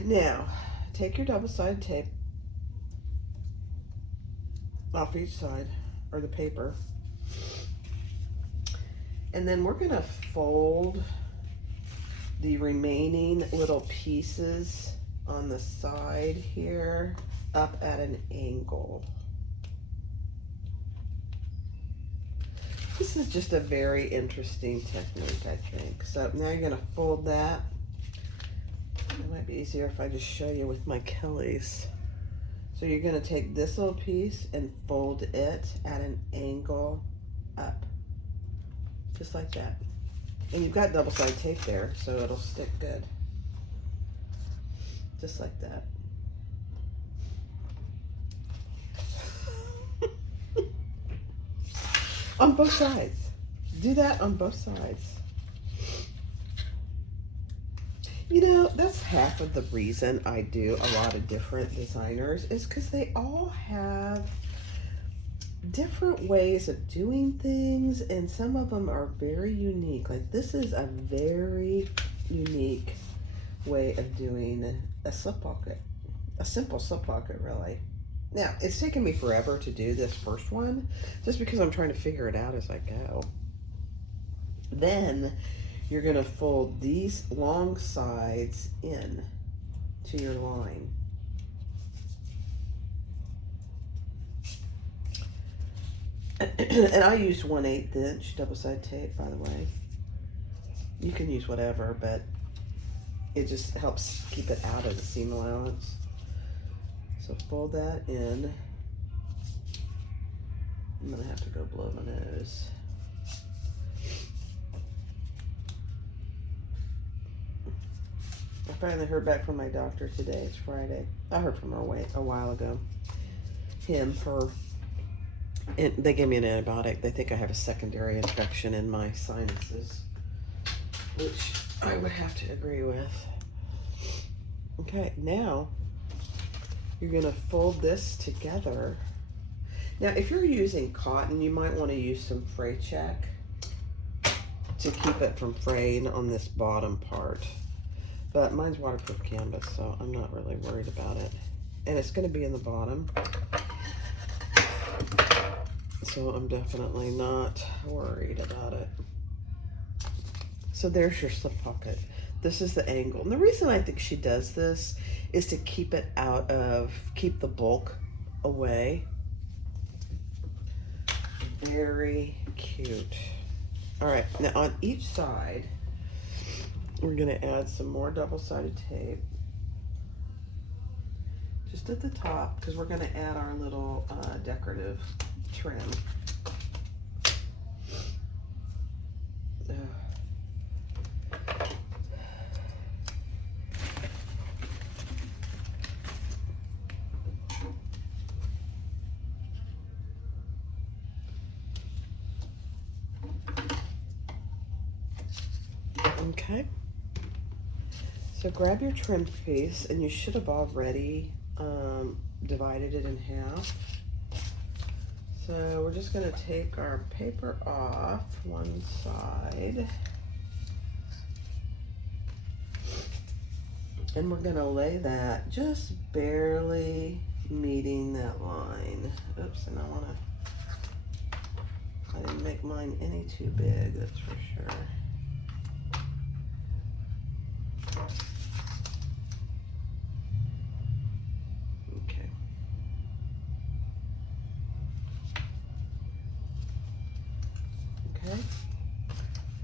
Now, take your double-sided tape off each side, or the paper, and then we're going to fold the remaining little pieces on the side here up at an angle. This is just a very interesting technique, I think. So now you're going to fold that. It might be easier if I just show you with my Kellys. So you're going to take this little piece and fold it at an angle up. Just like that. And you've got double-sided tape there, so it'll stick good. Just like that. On both sides. Do that on both sides. You know, that's half of the reason I do a lot of different designers, is because they all have different ways of doing things, and some of them are very unique. Like this is a very unique way of doing a slip pocket. A simple slip pocket, really. Now, it's taken me forever to do this first one, just because I'm trying to figure it out as I go. Then, you're going to fold these long sides in to your line. And I used 1/8 inch double-sided tape, by the way. You can use whatever, but it just helps keep it out of the seam allowance. So fold that in. I'm gonna have to go blow my nose. I finally heard back from my doctor today. It's Friday. I heard from her a while ago. And they gave me an antibiotic. They think I have a secondary infection in my sinuses, which I would have to agree with. Okay, now you're gonna fold this together. Now, if you're using cotton, you might want to use some fray check to keep it from fraying on this bottom part. But mine's waterproof canvas, so I'm not really worried about it. And it's going to be in the bottom, so I'm definitely not worried about it. So there's your slip pocket. This is the angle. And the reason I think she does this is to keep the bulk away. Very cute. All right, now on each side, we're gonna add some more double-sided tape. Just at the top, because we're gonna add our little decorative trim. Okay. So grab your trim piece, and you should have already divided it in half. So we're just going to take our paper off one side, and we're going to lay that just barely meeting that line. Oops, and I didn't make mine any too big, that's for sure.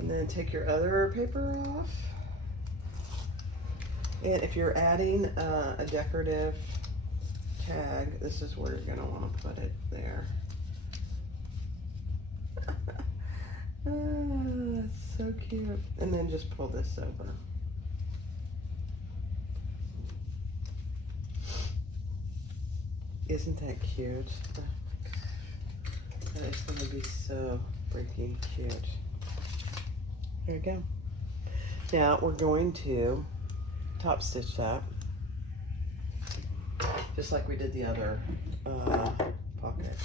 And then take your other paper off. And if you're adding a decorative tag, this is where you're going to want to put it there. That's so cute. And then just pull this over. Isn't that cute? Oh my gosh. That is going to be so freaking cute. There you go. Now we're going to top stitch that, just like we did the other pocket.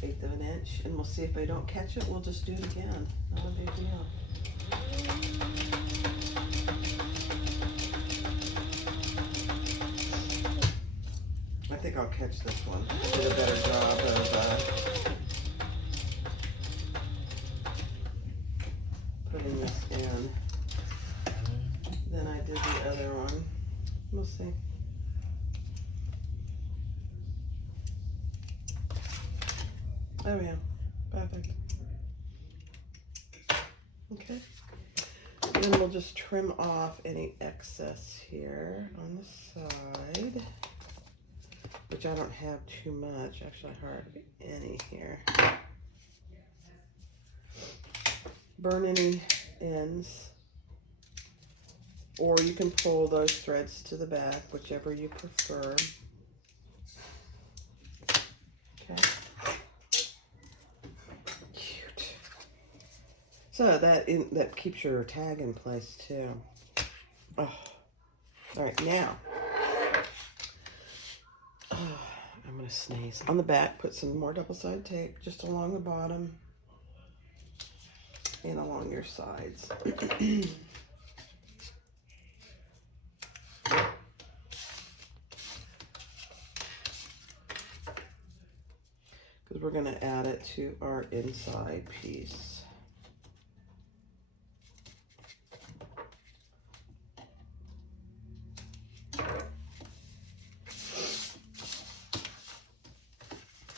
1/8 of an inch, and we'll see if I don't catch it. We'll just do it again. Not a big deal. I think I'll catch this one. I did a better job of putting this in than I did the other one. We'll see. Oh yeah, perfect. Okay. And then we'll just trim off any excess here on the side, which I don't have too much. Actually, hardly any here. Burn any ends, or you can pull those threads to the back, whichever you prefer. Okay. Cute. So that keeps your tag in place too. Oh. All right, now I'm gonna sneeze. On the back, put some more double-sided tape just along the bottom and along your sides. Because we're going to add it to our inside piece.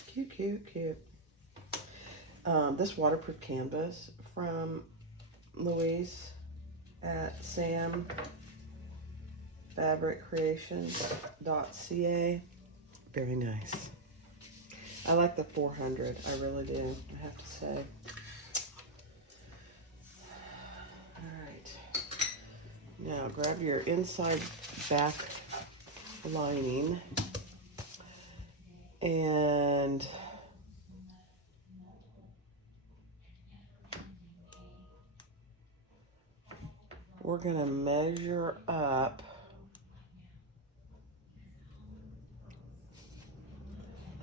Cute, cute, cute. This waterproof canvas from Louise at samfabriccreations.ca. Very nice. I like the 400. I really do, I have to say. All right. Now grab your inside back lining and we're gonna measure up.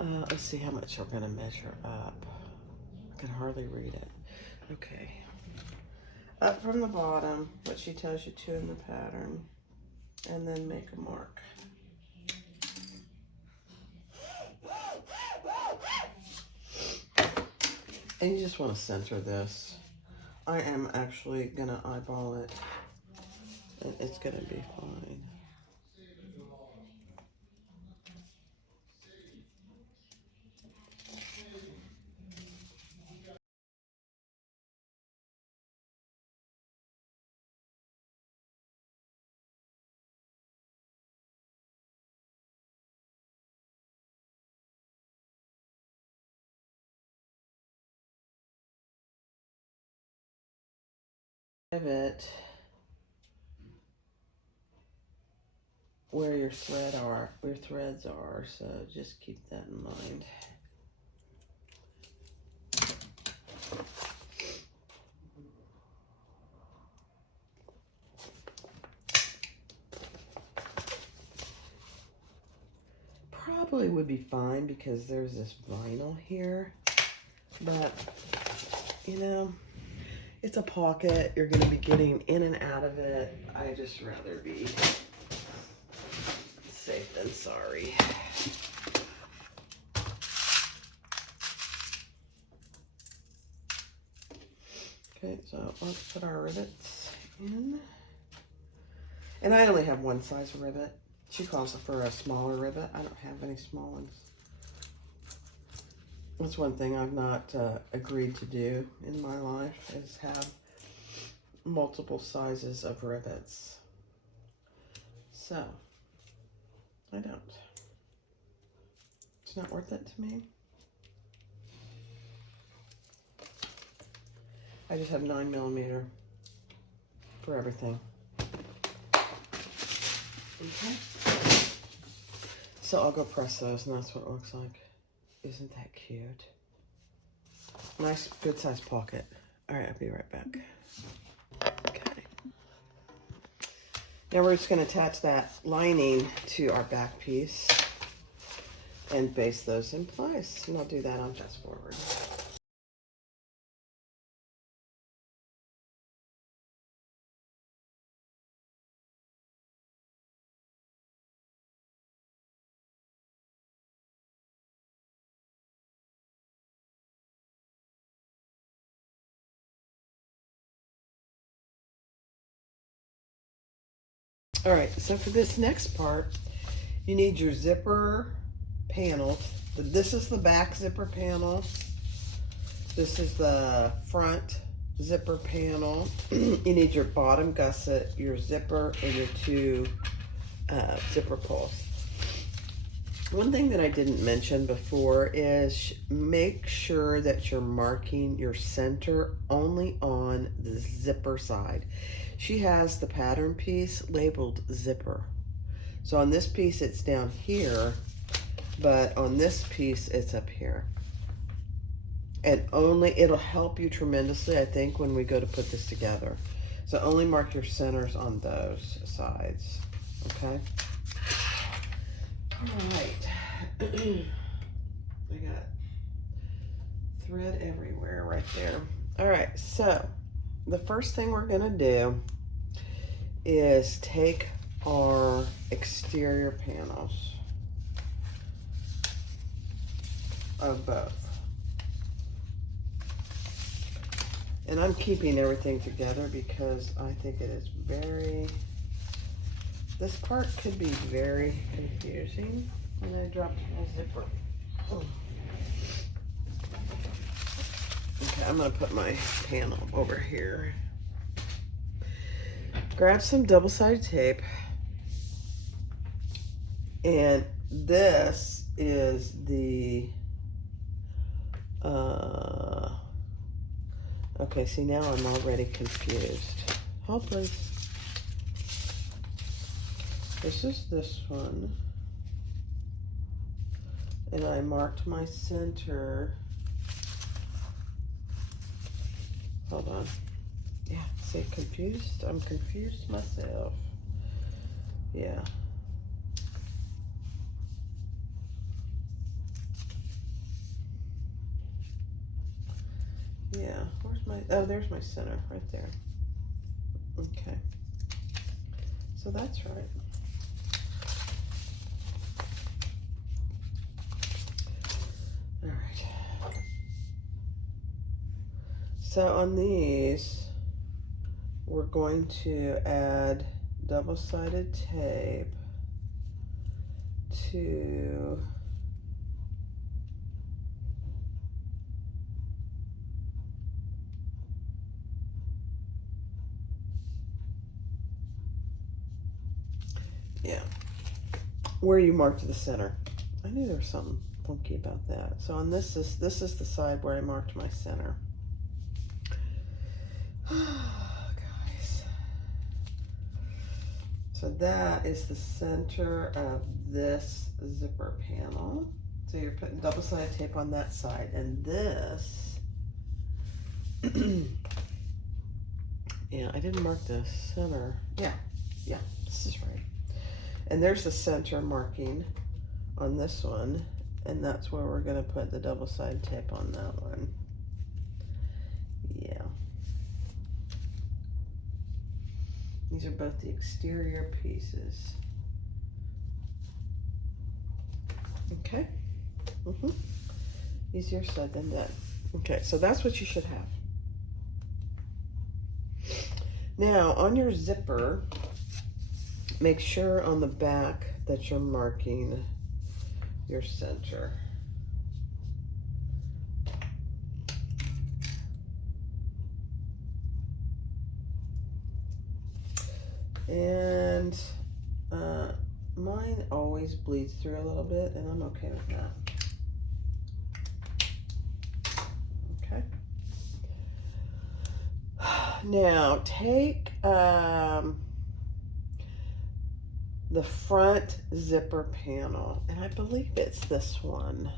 Let's see how much we're gonna measure up. I can hardly read it. Okay. Up from the bottom, what she tells you to in the pattern, and then make a mark. And you just want to center this. I am actually gonna eyeball it, and it's gonna be fine. Pivot where your threads are, so just keep that in mind. Probably would be fine because there's this vinyl here, but you know, it's a pocket. You're going to be getting in and out of it. I just rather be safe than sorry. Okay, so let's put our rivets in. And I only have one size rivet. She calls for a smaller rivet. I don't have any small ones. That's one thing I've not agreed to do in my life, is have multiple sizes of rivets. So, I don't. It's not worth it to me. I just have 9mm for everything. Okay. So I'll go press those, and that's what it looks like. Isn't that cute? Nice, good size pocket. All right, I'll be right back. Okay. Now we're just going to attach that lining to our back piece and baste those in place. And I'll do that on fast forward. All right, so for this next part, you need your zipper panels. This is the back zipper panel. This is the front zipper panel. You need your bottom gusset, your zipper, and your two zipper pulls. One thing that I didn't mention before is make sure that you're marking your center only on the zipper side. She has the pattern piece labeled zipper. So on this piece it's down here, but on this piece it's up here. And it'll help you tremendously, I think, when we go to put this together. So only mark your centers on those sides, okay? All right. I got thread everywhere right there. All right, so the first thing we're gonna do is take our exterior panels of both. And I'm keeping everything together because I think it is this part could be very confusing. And I dropped my zipper. Oh. Okay, I'm gonna put my panel over here. Grab some double-sided tape. And this is the Okay, see, now I'm already confused. Hold, please. This is this one. And I marked my center. Hold on. Yeah, see, confused? I'm confused myself. Yeah. Yeah, where's my, oh, there's my center right there. Okay. So that's right. All right. So on these, we're going to add double-sided tape to yeah, where you marked the center. I knew there was something funky about that. So on this is the side where I marked my center. Guys. So that is the center of this zipper panel. So you're putting double-sided tape on that side, and this, yeah, I didn't mark the center. Yeah, this is right. And there's the center marking on this one, and that's where we're gonna put the double-sided tape on that one. Yeah. These are both the exterior pieces. Okay. Easier said than done. Okay, so that's what you should have. Now, on your zipper, make sure on the back that you're marking your center. And mine always bleeds through a little bit, and I'm okay with that. Okay. Now take the front zipper panel, and I believe it's this one.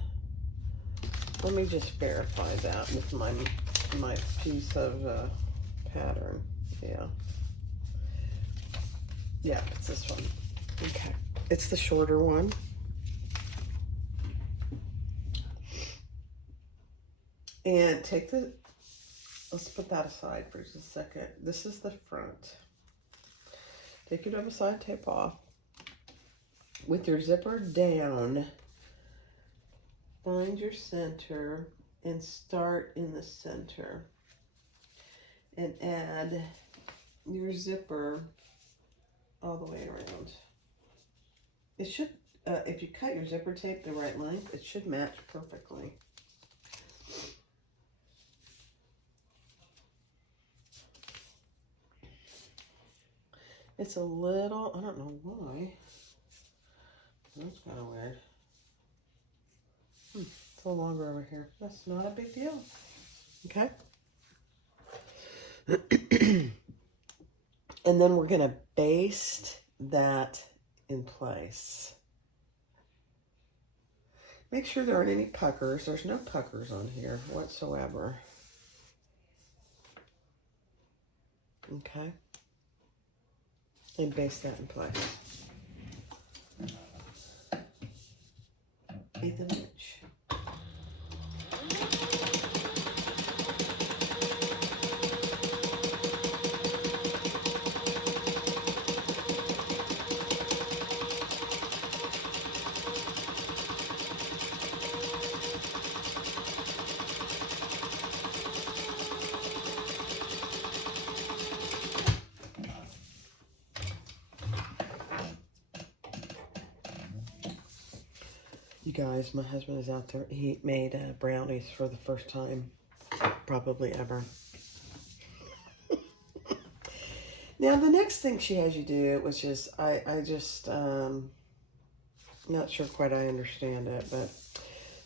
Let me just verify that with my piece of pattern. Yeah, it's this one. Okay, it's the shorter one. And take the, let's put that aside for just a second. This is the front. Take your double-sided tape off. With your zipper down, find your center and start in the center. And add your zipper all the way around. It should, if you cut your zipper tape the right length, it should match perfectly. It's a little, I don't know why. That's kind of weird. It's a little longer over here. That's not a big deal. Okay. And then we're going to baste that in place. Make sure there aren't any puckers. There's no puckers on here whatsoever. Okay. And baste that in place. 1/8 inch. You guys, my husband is out there. He made brownies for the first time, probably ever. Now, the next thing she has you do, which is, I just, not sure quite I understand it, but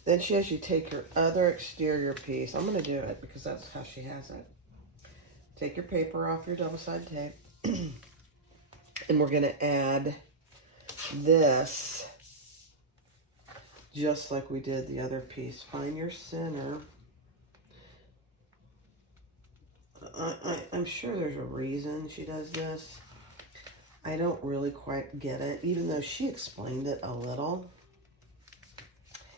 Then she has you take your other exterior piece. I'm going to do it because that's how she has it. Take your paper off your double-sided tape. And we're going to add this just like we did the other piece. Find your center. I'm sure there's a reason she does this. I don't really quite get it, even though she explained it a little.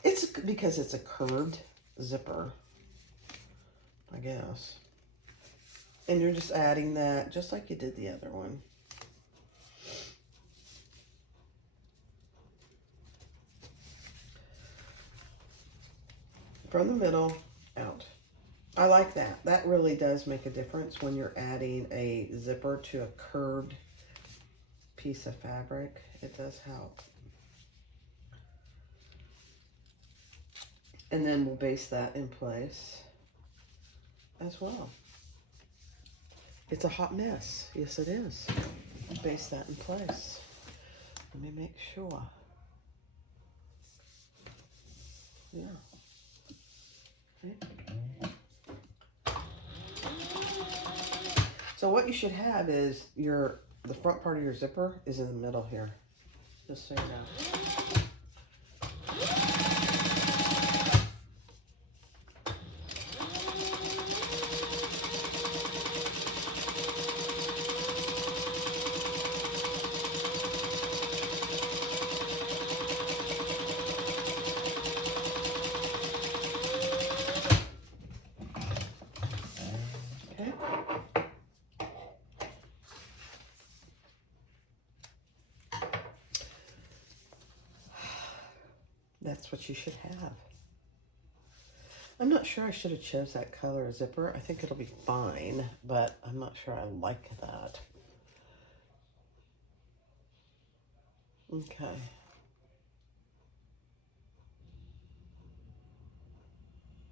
It's because it's a curved zipper, I guess. And you're just adding that just like you did the other one. From the middle, out. I like that. That really does make a difference when you're adding a zipper to a curved piece of fabric. It does help. And then we'll base that in place as well. It's a hot mess. Yes, it is. Base that in place. Let me make sure. Yeah. Okay. So what you should have is the front part of your zipper is in the middle here. Just so you know. That's what you should have. I'm not sure I should have chose that color zipper. I think it'll be fine, but I'm not sure I like that. Okay.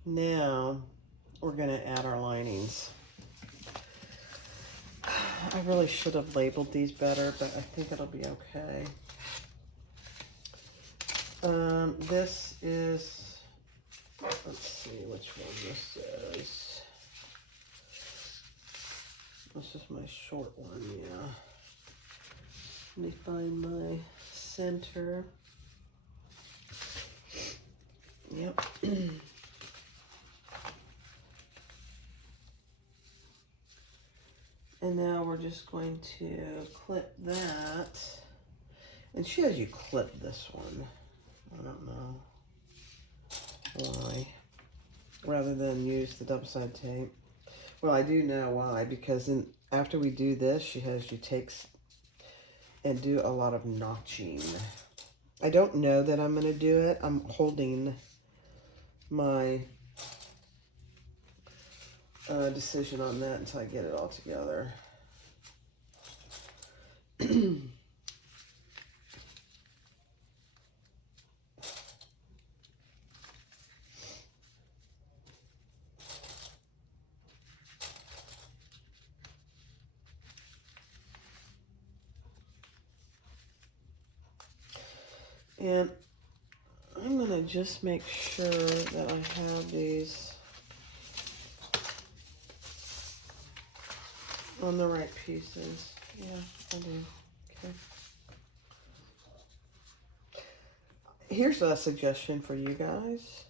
Now we're gonna add our linings. I really should have labeled these better, but I think it'll be okay. This is, let's see which one this is. This is my short one, yeah. Let me find my center. Yep. And now we're just going to clip that. And she has you clip this one. I don't know why. Rather than use the double-sided tape. Well, I do know why. Because after we do this, she has you take and do a lot of notching. I don't know that I'm going to do it. I'm holding my decision on that until I get it all together. And I'm going to just make sure that I have these on the right pieces. Yeah, I do. Okay. Here's a suggestion for you guys.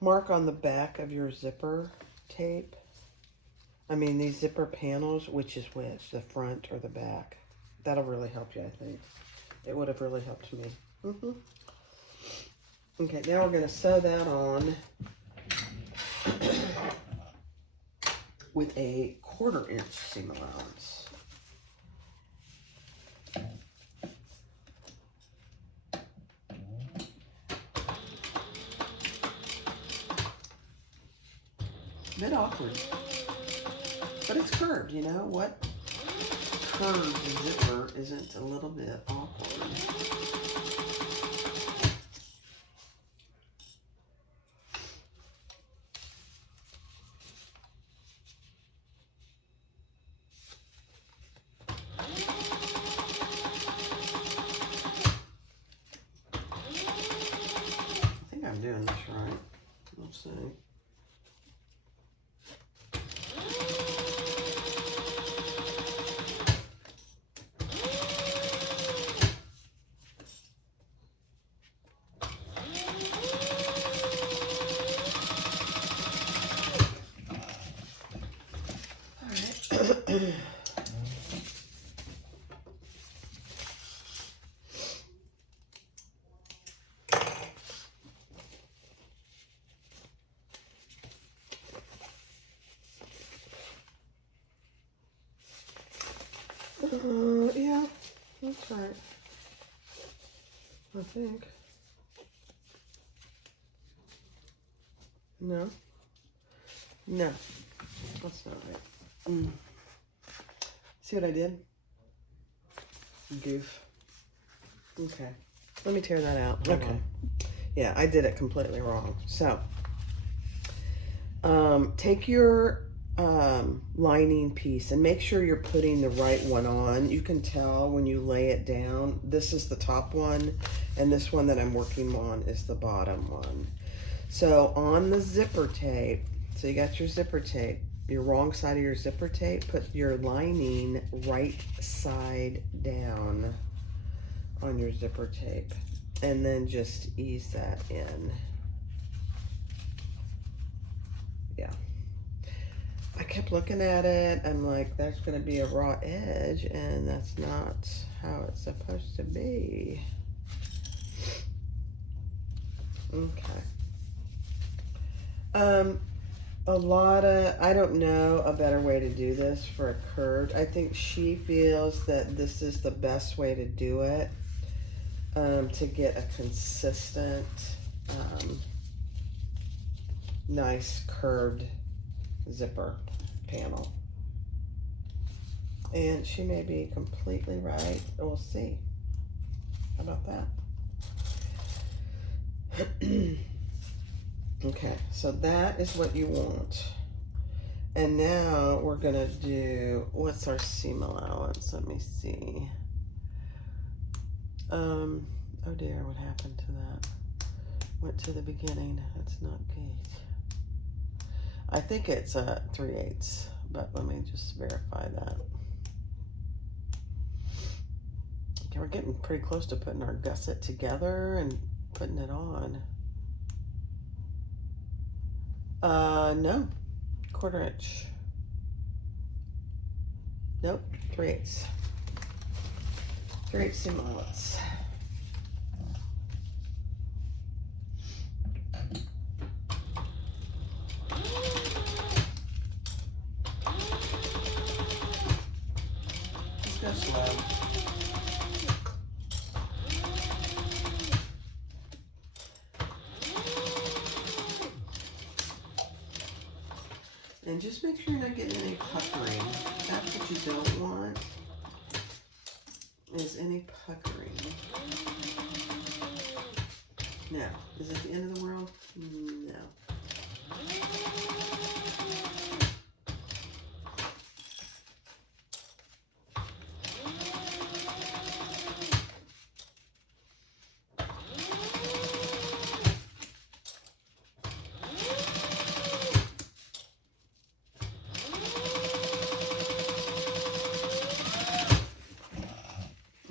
Mark on the back of your zipper tape. I mean, these zipper panels, which is which, the front or the back. That'll really help you, I think. It would have really helped me. Okay, now we're going to sew that on with a 1/4 inch seam allowance. A bit awkward, but it's curved, you know what? Curved zipper isn't a little bit awkward. I'm doing this see. Yeah, that's right. I think. No. No, that's not right. See what I did? Goof. Okay. Let me tear that out. Hold on. Yeah, I did it completely wrong. So, take your lining piece and make sure you're putting the right one on. You can tell when you lay it down. This is the top one, and this one that I'm working on is the bottom one. So on the zipper tape, so you got your zipper tape, your wrong side of your zipper tape, put your lining right side down on your zipper tape, and then just ease that in. Yeah. I kept looking at it. I'm like, that's going to be a raw edge, and that's not how it's supposed to be. Okay. I don't know a better way to do this for a curved. I think she feels that this is the best way to do it, to get a consistent, nice curved zipper panel. And she may be completely right. We'll see. How about that? Okay, so that is what you want. And now we're gonna do, what's our seam allowance? Let me see. Oh dear, what happened to that? Went to the beginning. That's not good. I think it's 3/8, but let me just verify that. Okay, we're getting pretty close to putting our gusset together and putting it on. No, 1/4 inch. Nope, 3/8. 3/8 seam allowance. Just go slow. And just make sure you're not getting any puckering. That's what you don't want, is any puckering. Now, is it the end of the world? No.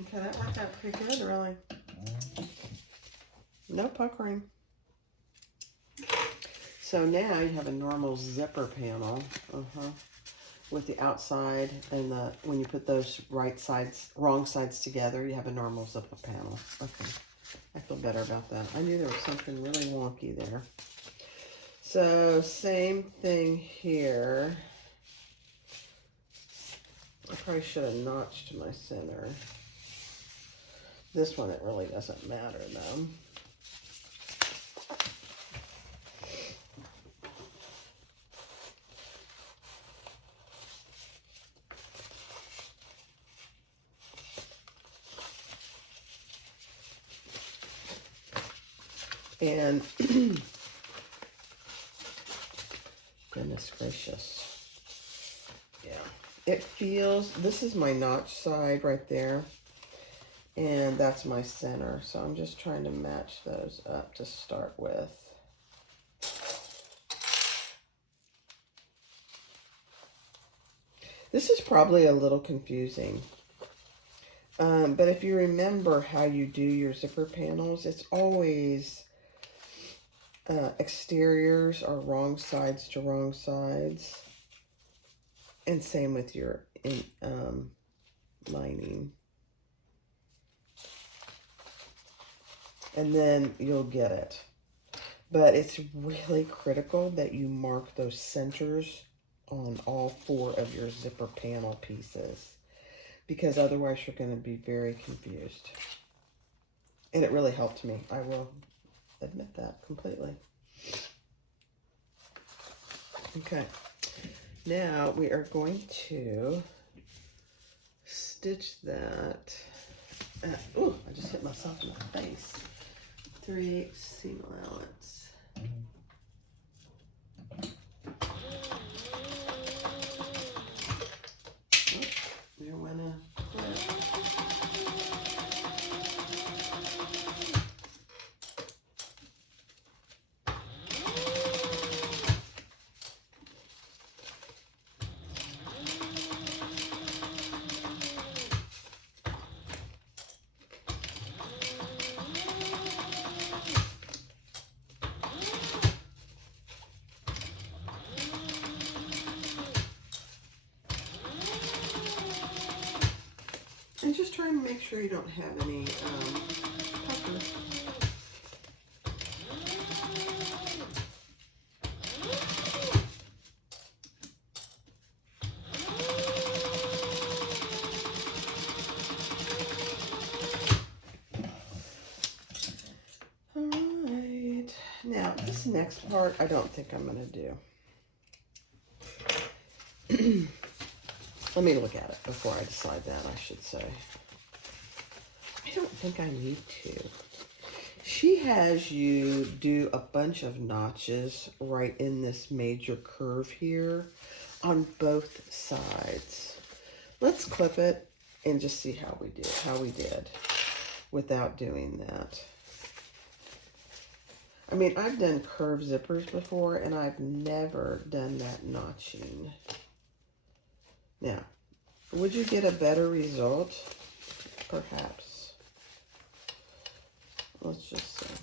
Okay, that worked out pretty good, really. No puckering. So now you have a normal zipper panel, with the outside and the, when you put those wrong sides together, you have a normal zipper panel. Okay, I feel better about that. I knew there was something really wonky there. So same thing here. I probably should have notched my center. This one, it really doesn't matter though. And goodness gracious. Yeah, it feels, this is my notch side right there. And that's my center. So I'm just trying to match those up to start with. This is probably a little confusing. But if you remember how you do your zipper panels, it's always exteriors are wrong sides to wrong sides. And same with your lining. And then you'll get it. But it's really critical that you mark those centers on all 4 of your zipper panel pieces, because otherwise you're going to be very confused. And it really helped me. I will admit that completely. Okay. Now we are going to stitch that. Oh, I just hit myself in the face. 3/8 seam allowance. Oh, there went a clip. And just try and make sure you don't have any puckers. Alright. Now, this next part, I don't think I'm going to do. Let me look at it before I decide that, I should say. I don't think I need to. She has you do a bunch of notches right in this major curve here on both sides. Let's clip it and just see how we did without doing that. I mean, I've done curved zippers before and I've never done that notching. Now, would you get a better result? Perhaps. Let's just see.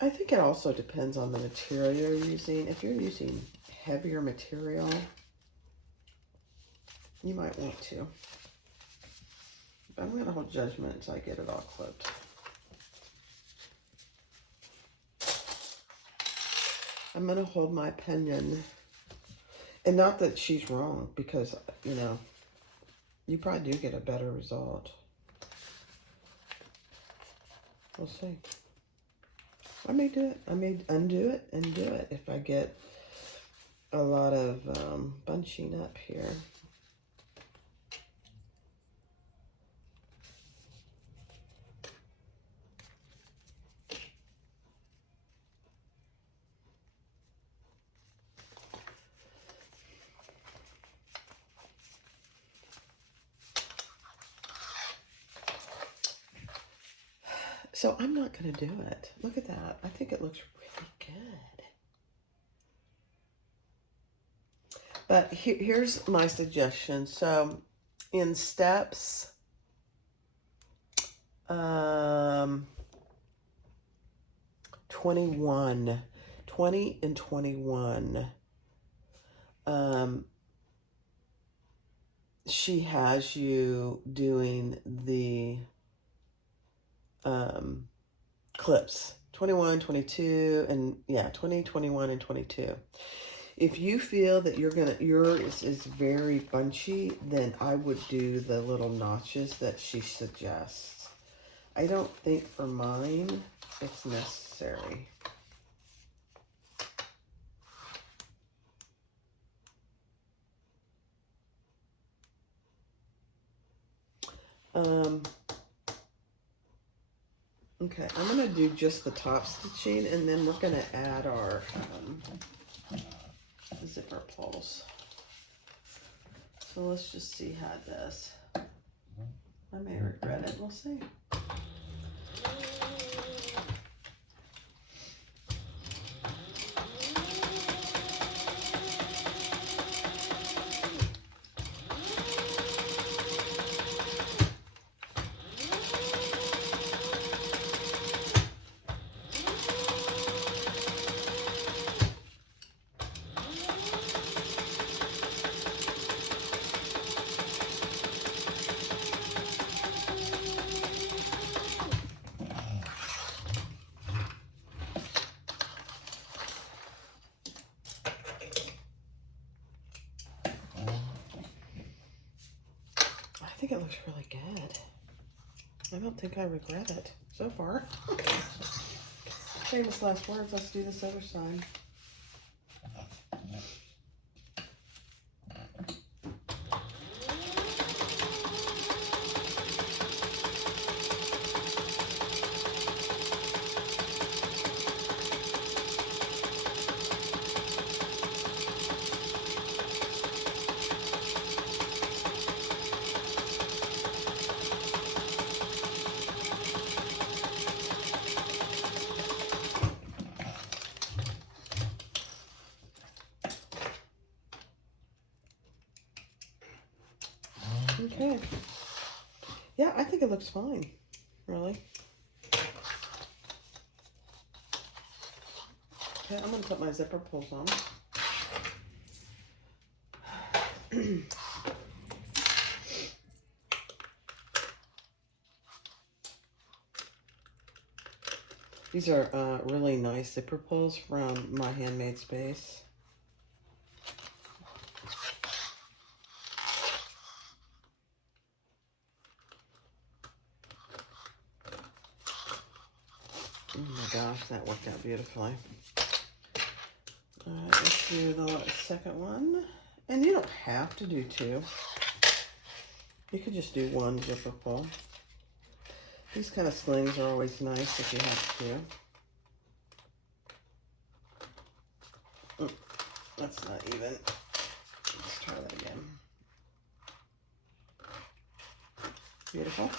I think it also depends on the material you're using. If you're using heavier material, you might want to. But I'm going to hold judgment until I get it all clipped. I'm going to hold my opinion. And not that she's wrong, because, you know, you probably do get a better result. We'll see. I may do it. I may undo it and do it if I get a lot of bunching up here. So I'm not going to do it. Look at that. I think it looks really good. But here's my suggestion. So in steps 20 and 21, she has you doing the clips 21, 22, and yeah, 20, 21, and 22. If you feel that yours is very bunchy, then I would do the little notches that she suggests. I don't think for mine it's necessary. Okay, I'm going to do just the top stitching, and then we're going to add our zipper pulls. So let's just see how it does. I may regret it. We'll see. think it looks really good. I don't think I regret it so far. Famous last words. Let's do this other side. Okay. Yeah, I think it looks fine, really. Okay, I'm going to put my zipper pulls on. These are really nice zipper pulls from My Handmade Space. Oh my gosh, that worked out beautifully. Alright, let's do the second one. And you don't have to do two. You could just do one zipper pull. These kind of slings are always nice if you have to. That's not even. Let's try that again. Beautiful.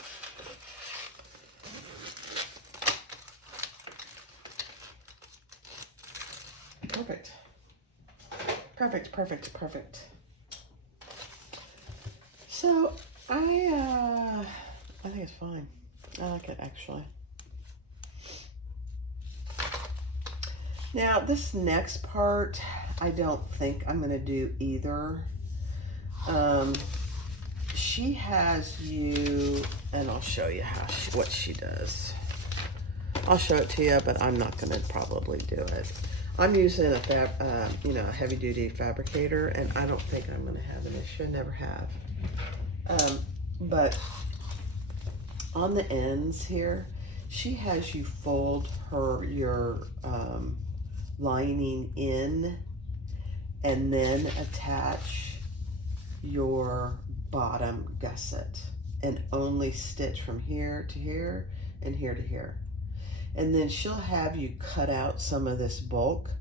Perfect. Perfect, perfect, perfect. So I think it's fine. I like it actually. Now this next part, I don't think I'm gonna do either. She has you, and I'll show you what she does. I'll show it to you, but I'm not gonna probably do it. I'm using a heavy duty fabricator, and I don't think I'm gonna have an issue. Never have. But on the ends here, she has you fold your lining in, and then attach your bottom gusset, and only stitch from here to here and here to here. And then she'll have you cut out some of this bulk.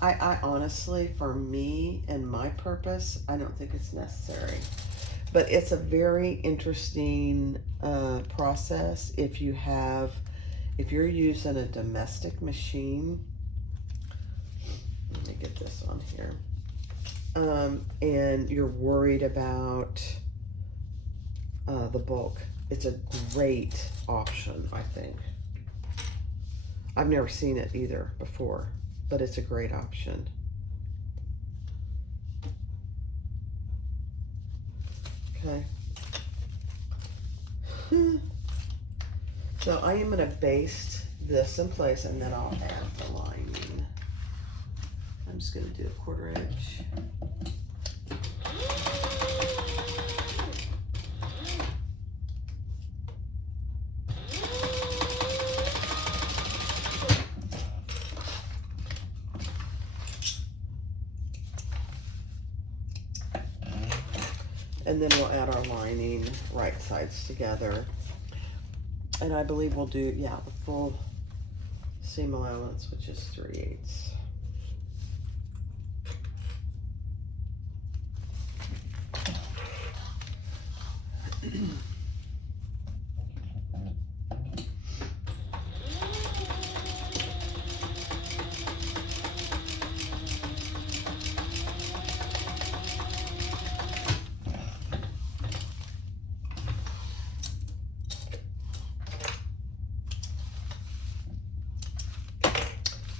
I honestly, for me and my purpose, I don't think it's necessary. But it's a very interesting process if you're using a domestic machine. Let me get this on here. And you're worried about the bulk. It's a great option, I think. I've never seen it either before, but it's a great option. Okay. So I am going to baste this in place, and then I'll add the lining. I'm just going to do a 1/4 inch. And then we'll add our lining right sides together. And I believe we'll do, the full seam allowance, which is 3/8.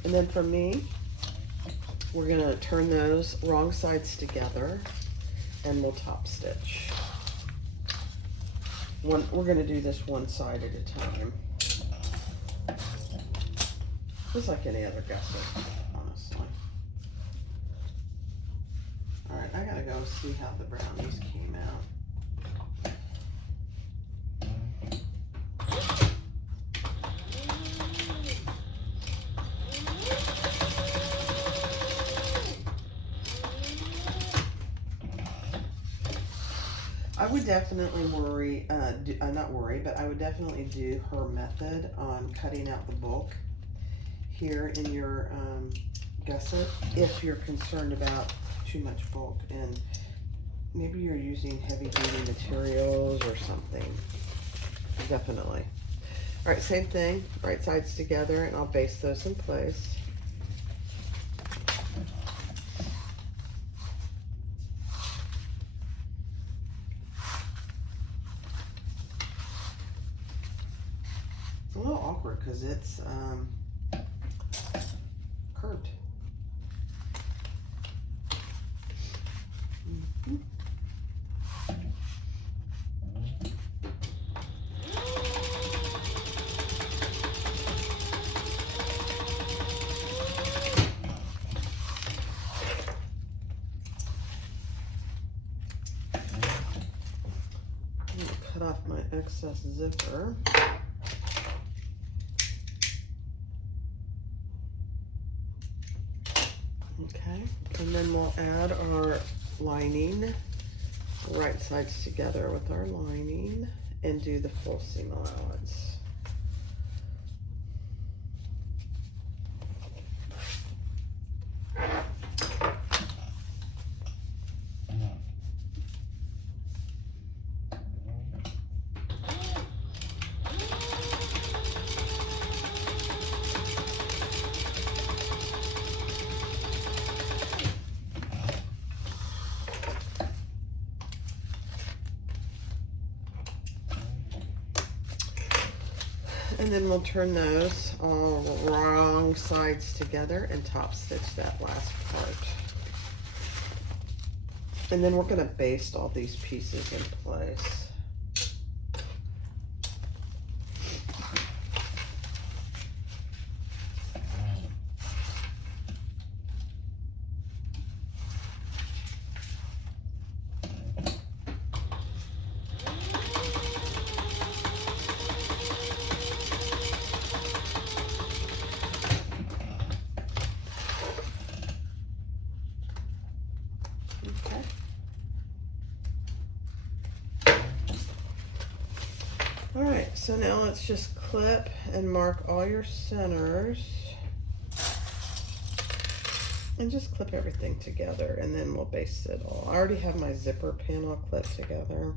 And then for me, we're gonna turn those wrong sides together, and we'll top stitch. We're gonna do this one side at a time. Just like any other gusset, honestly. All right, I gotta go see how the brownies came out. I would definitely not worry, but I would definitely do her method on cutting out the bulk here in your gusset if you're concerned about too much bulk and maybe you're using heavy duty materials or something. Definitely. All right, same thing, right sides together, and I'll baste those in place. It's a little awkward because it's curved. Mm-hmm. I'm gonna cut off my excess zipper. Okay, and then we'll add our lining, right sides together with our lining, and do the full seam allowance. And then we'll turn those all wrong sides together and top stitch that last part. And then we're going to baste all these pieces in place. Okay. All right, so now let's just clip and mark all your centers. And just clip everything together and then we'll baste it all. I already have my zipper panel clipped together.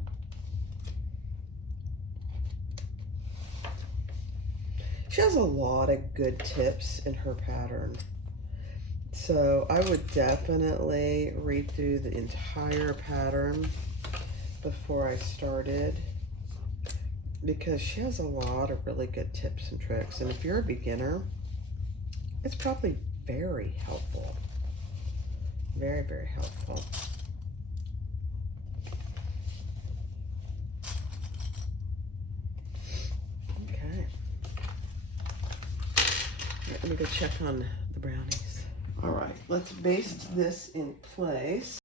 She has a lot of good tips in her pattern. So I would definitely read through the entire pattern before I started because she has a lot of really good tips and tricks. And if you're a beginner, it's probably very helpful. Very, very helpful. Okay. Let me go check on the brownies. All right, let's baste this in place.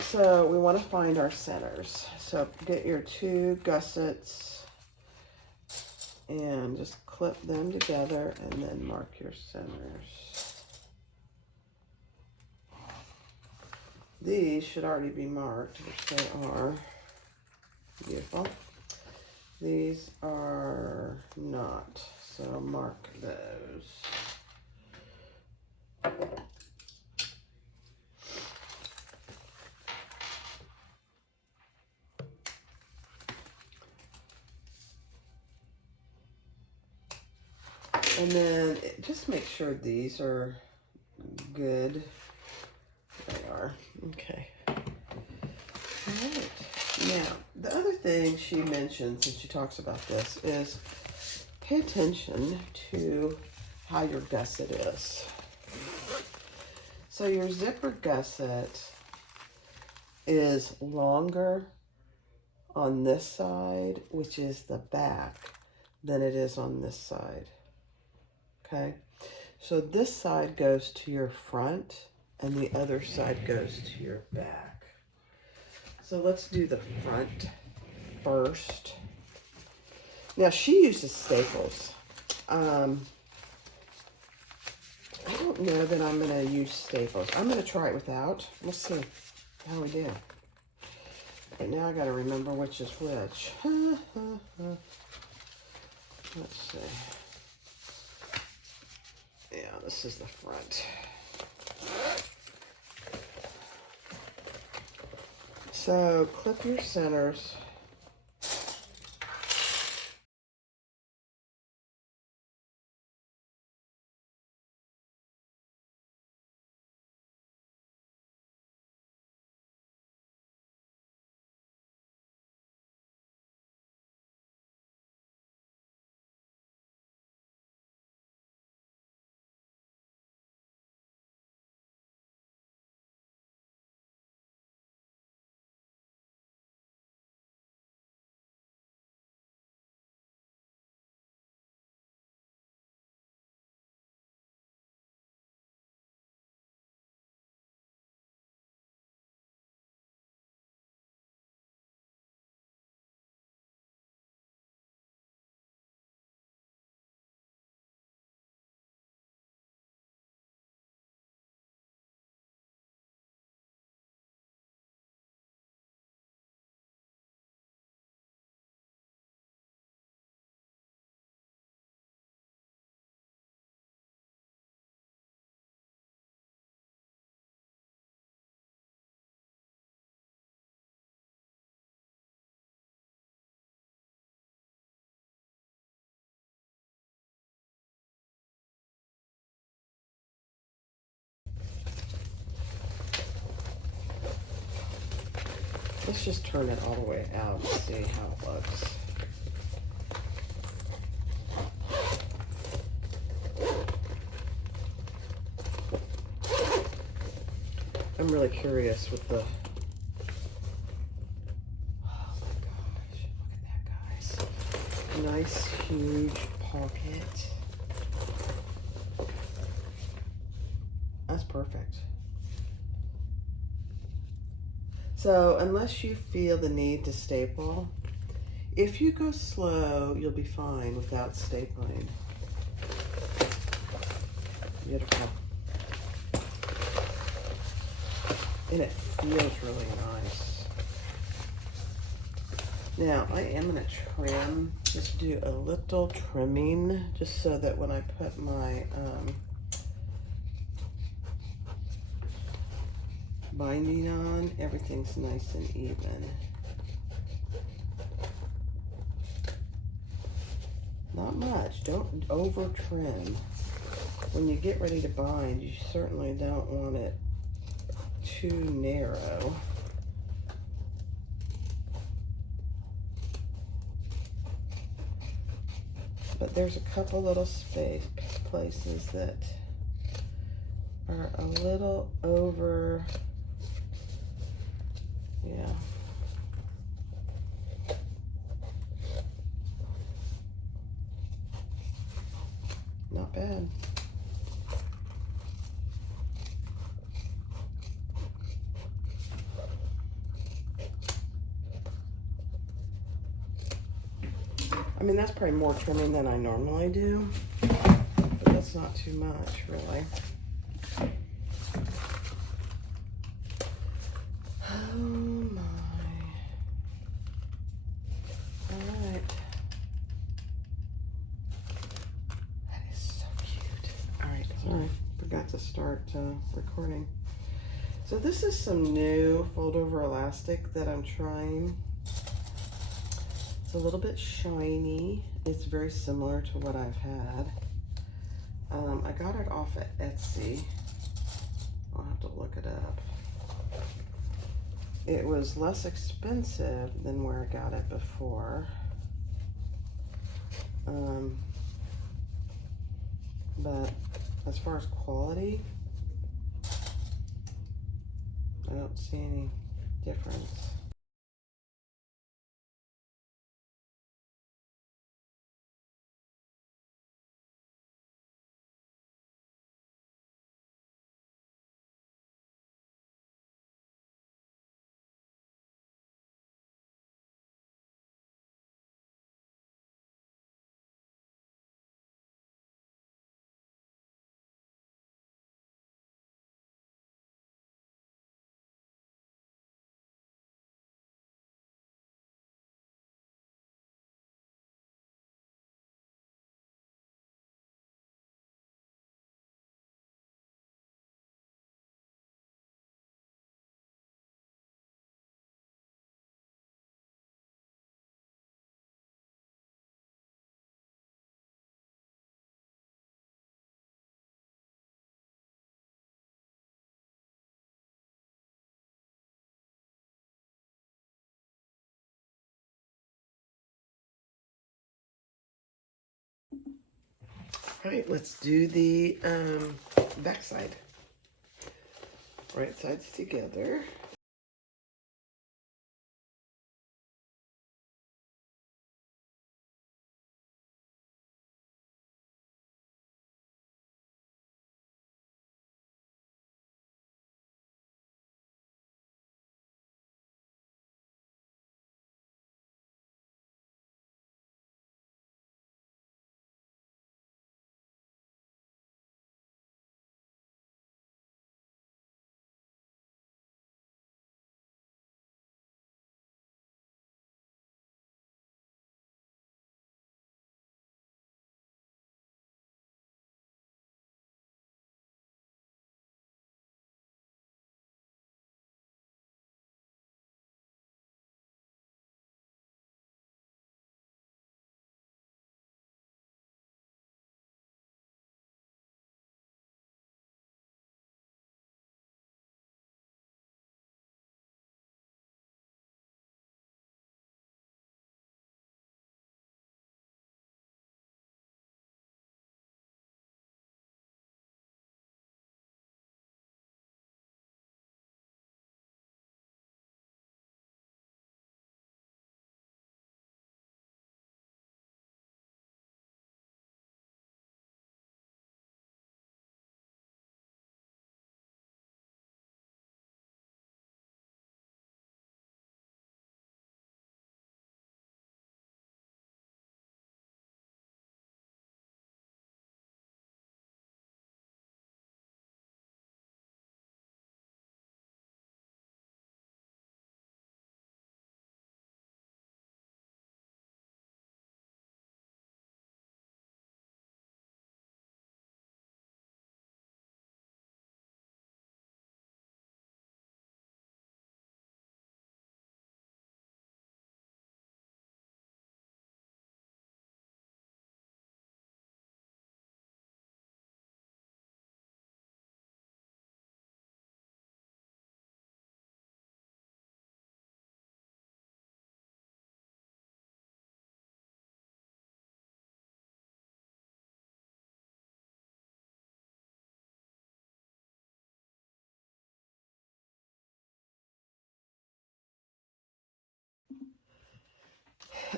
So we want to find our centers. So get your two gussets and just clip them together and then mark your centers. These should already be marked, which they are. Beautiful. These are not, so mark those. And then just make sure these are good. They are. Okay. All right. Now, the other thing she mentions, and she talks about this, is pay attention to how your gusset is. So your zipper gusset is longer on this side, which is the back, than it is on this side. Okay, so this side goes to your front and the other side goes to your back. So let's do the front first. Now she uses staples. I don't know that I'm going to use staples. I'm going to try it without. Let's see how we do. Right now I got to remember which is which. Let's see. Yeah, this is the front. So clip your centers. Let's just turn it all the way out and see how it looks. I'm really curious with the, oh my gosh, look at that, guys. Nice, huge pocket. That's perfect. So unless you feel the need to staple, if you go slow, you'll be fine without stapling. Beautiful. And it feels really nice. Now I am going to trim, just do a little trimming, just so that when I put my binding on, everything's nice and even. Not much, don't over trim. When you get ready to bind, you certainly don't want it too narrow. But there's a couple little places that are a little over, yeah. Not bad. I mean, that's probably more trimming than I normally do, but that's not too much, really. Oh my. All right. That is so cute. All right, sorry, forgot to start recording. So this is some new fold over elastic that I'm trying. It's a little bit shiny. It's very similar to what I've had. I got it off at Etsy. I'll have to look it up. It was less expensive than where I got it before. But as far as quality, I don't see any difference. All right, let's do the back side. Right sides together.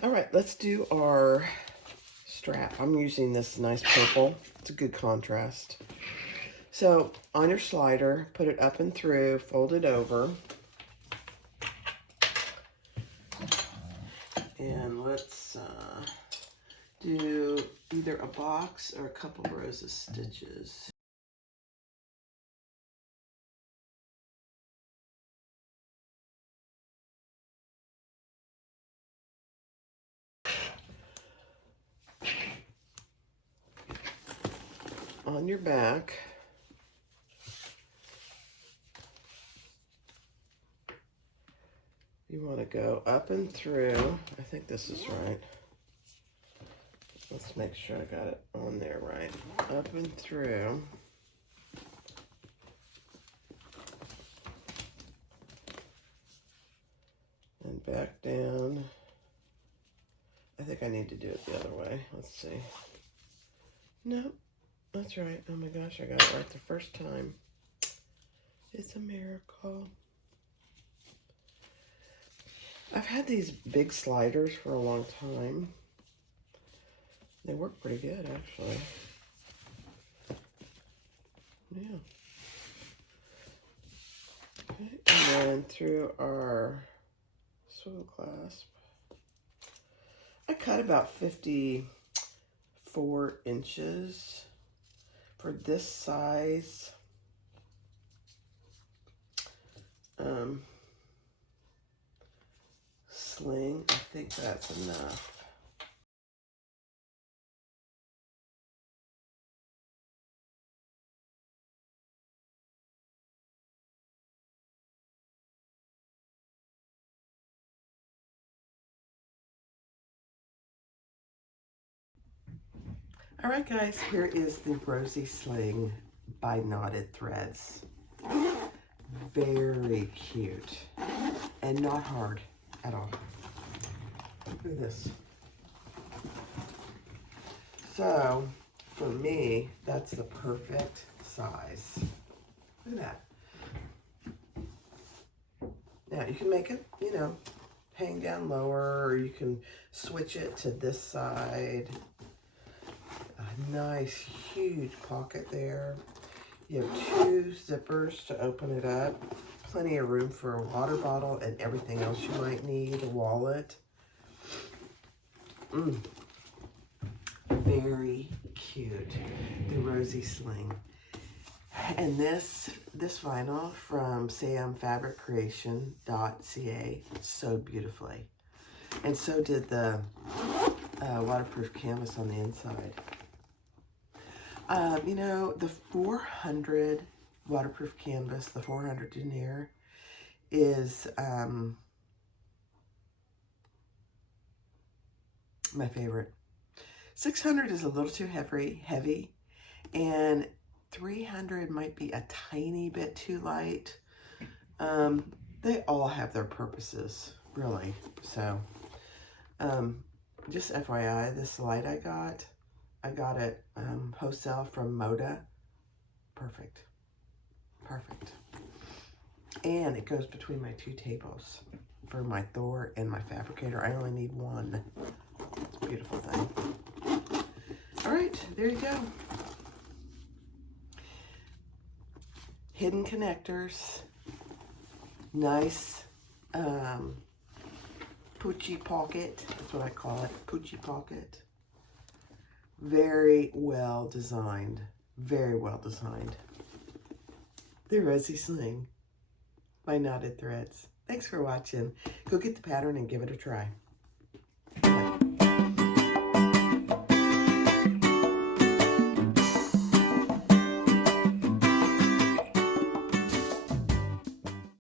All right, let's do our strap. I'm using this nice purple. It's a good contrast. So on your slider, put it up and through, fold it over. And let's do either a box or a couple rows of stitches. On your back, you want to go up and through. I think this is right. Let's make sure I got it on there right. Up and through. And back down. I think I need to do it the other way. Let's see. Nope, that's right. Oh my gosh, I got it right the first time. It's a miracle. I've had these big sliders for a long time. They work pretty good, actually. Yeah. Okay, and then through our swivel clasp, I cut about 54 inches for this size. Sling. I think that's enough. All right, guys, here is the Rosie Sling by Knotted Threads. Very cute and not hard at all. Look at this. So for me, that's the perfect size. Look at that. Now you can make it, you know, hang down lower, or you can switch it to this side. A nice huge pocket there. You have 2 zippers to open it up. Plenty of room for a water bottle and everything else you might need, a wallet. Very cute. The Rosie Sling. And this vinyl from samfabriccreation.ca sewed beautifully. And so did the waterproof canvas on the inside. You know, the 400 waterproof canvas, the 400 denier, is my favorite. 600 is a little too heavy, and 300 might be a tiny bit too light. They all have their purposes, really. So, just FYI, this light I got it wholesale from Moda. Perfect. And it goes between my 2 tables for my Thor and my Fabricator. I only need one. It's a beautiful thing. All right, there you go. Hidden connectors. Nice poochie pocket. That's what I call it, poochie pocket. Very well designed. Very well designed. The Rosie Sling by Knotted Threads. Thanks for watching. Go get the pattern and give it a try. Bye.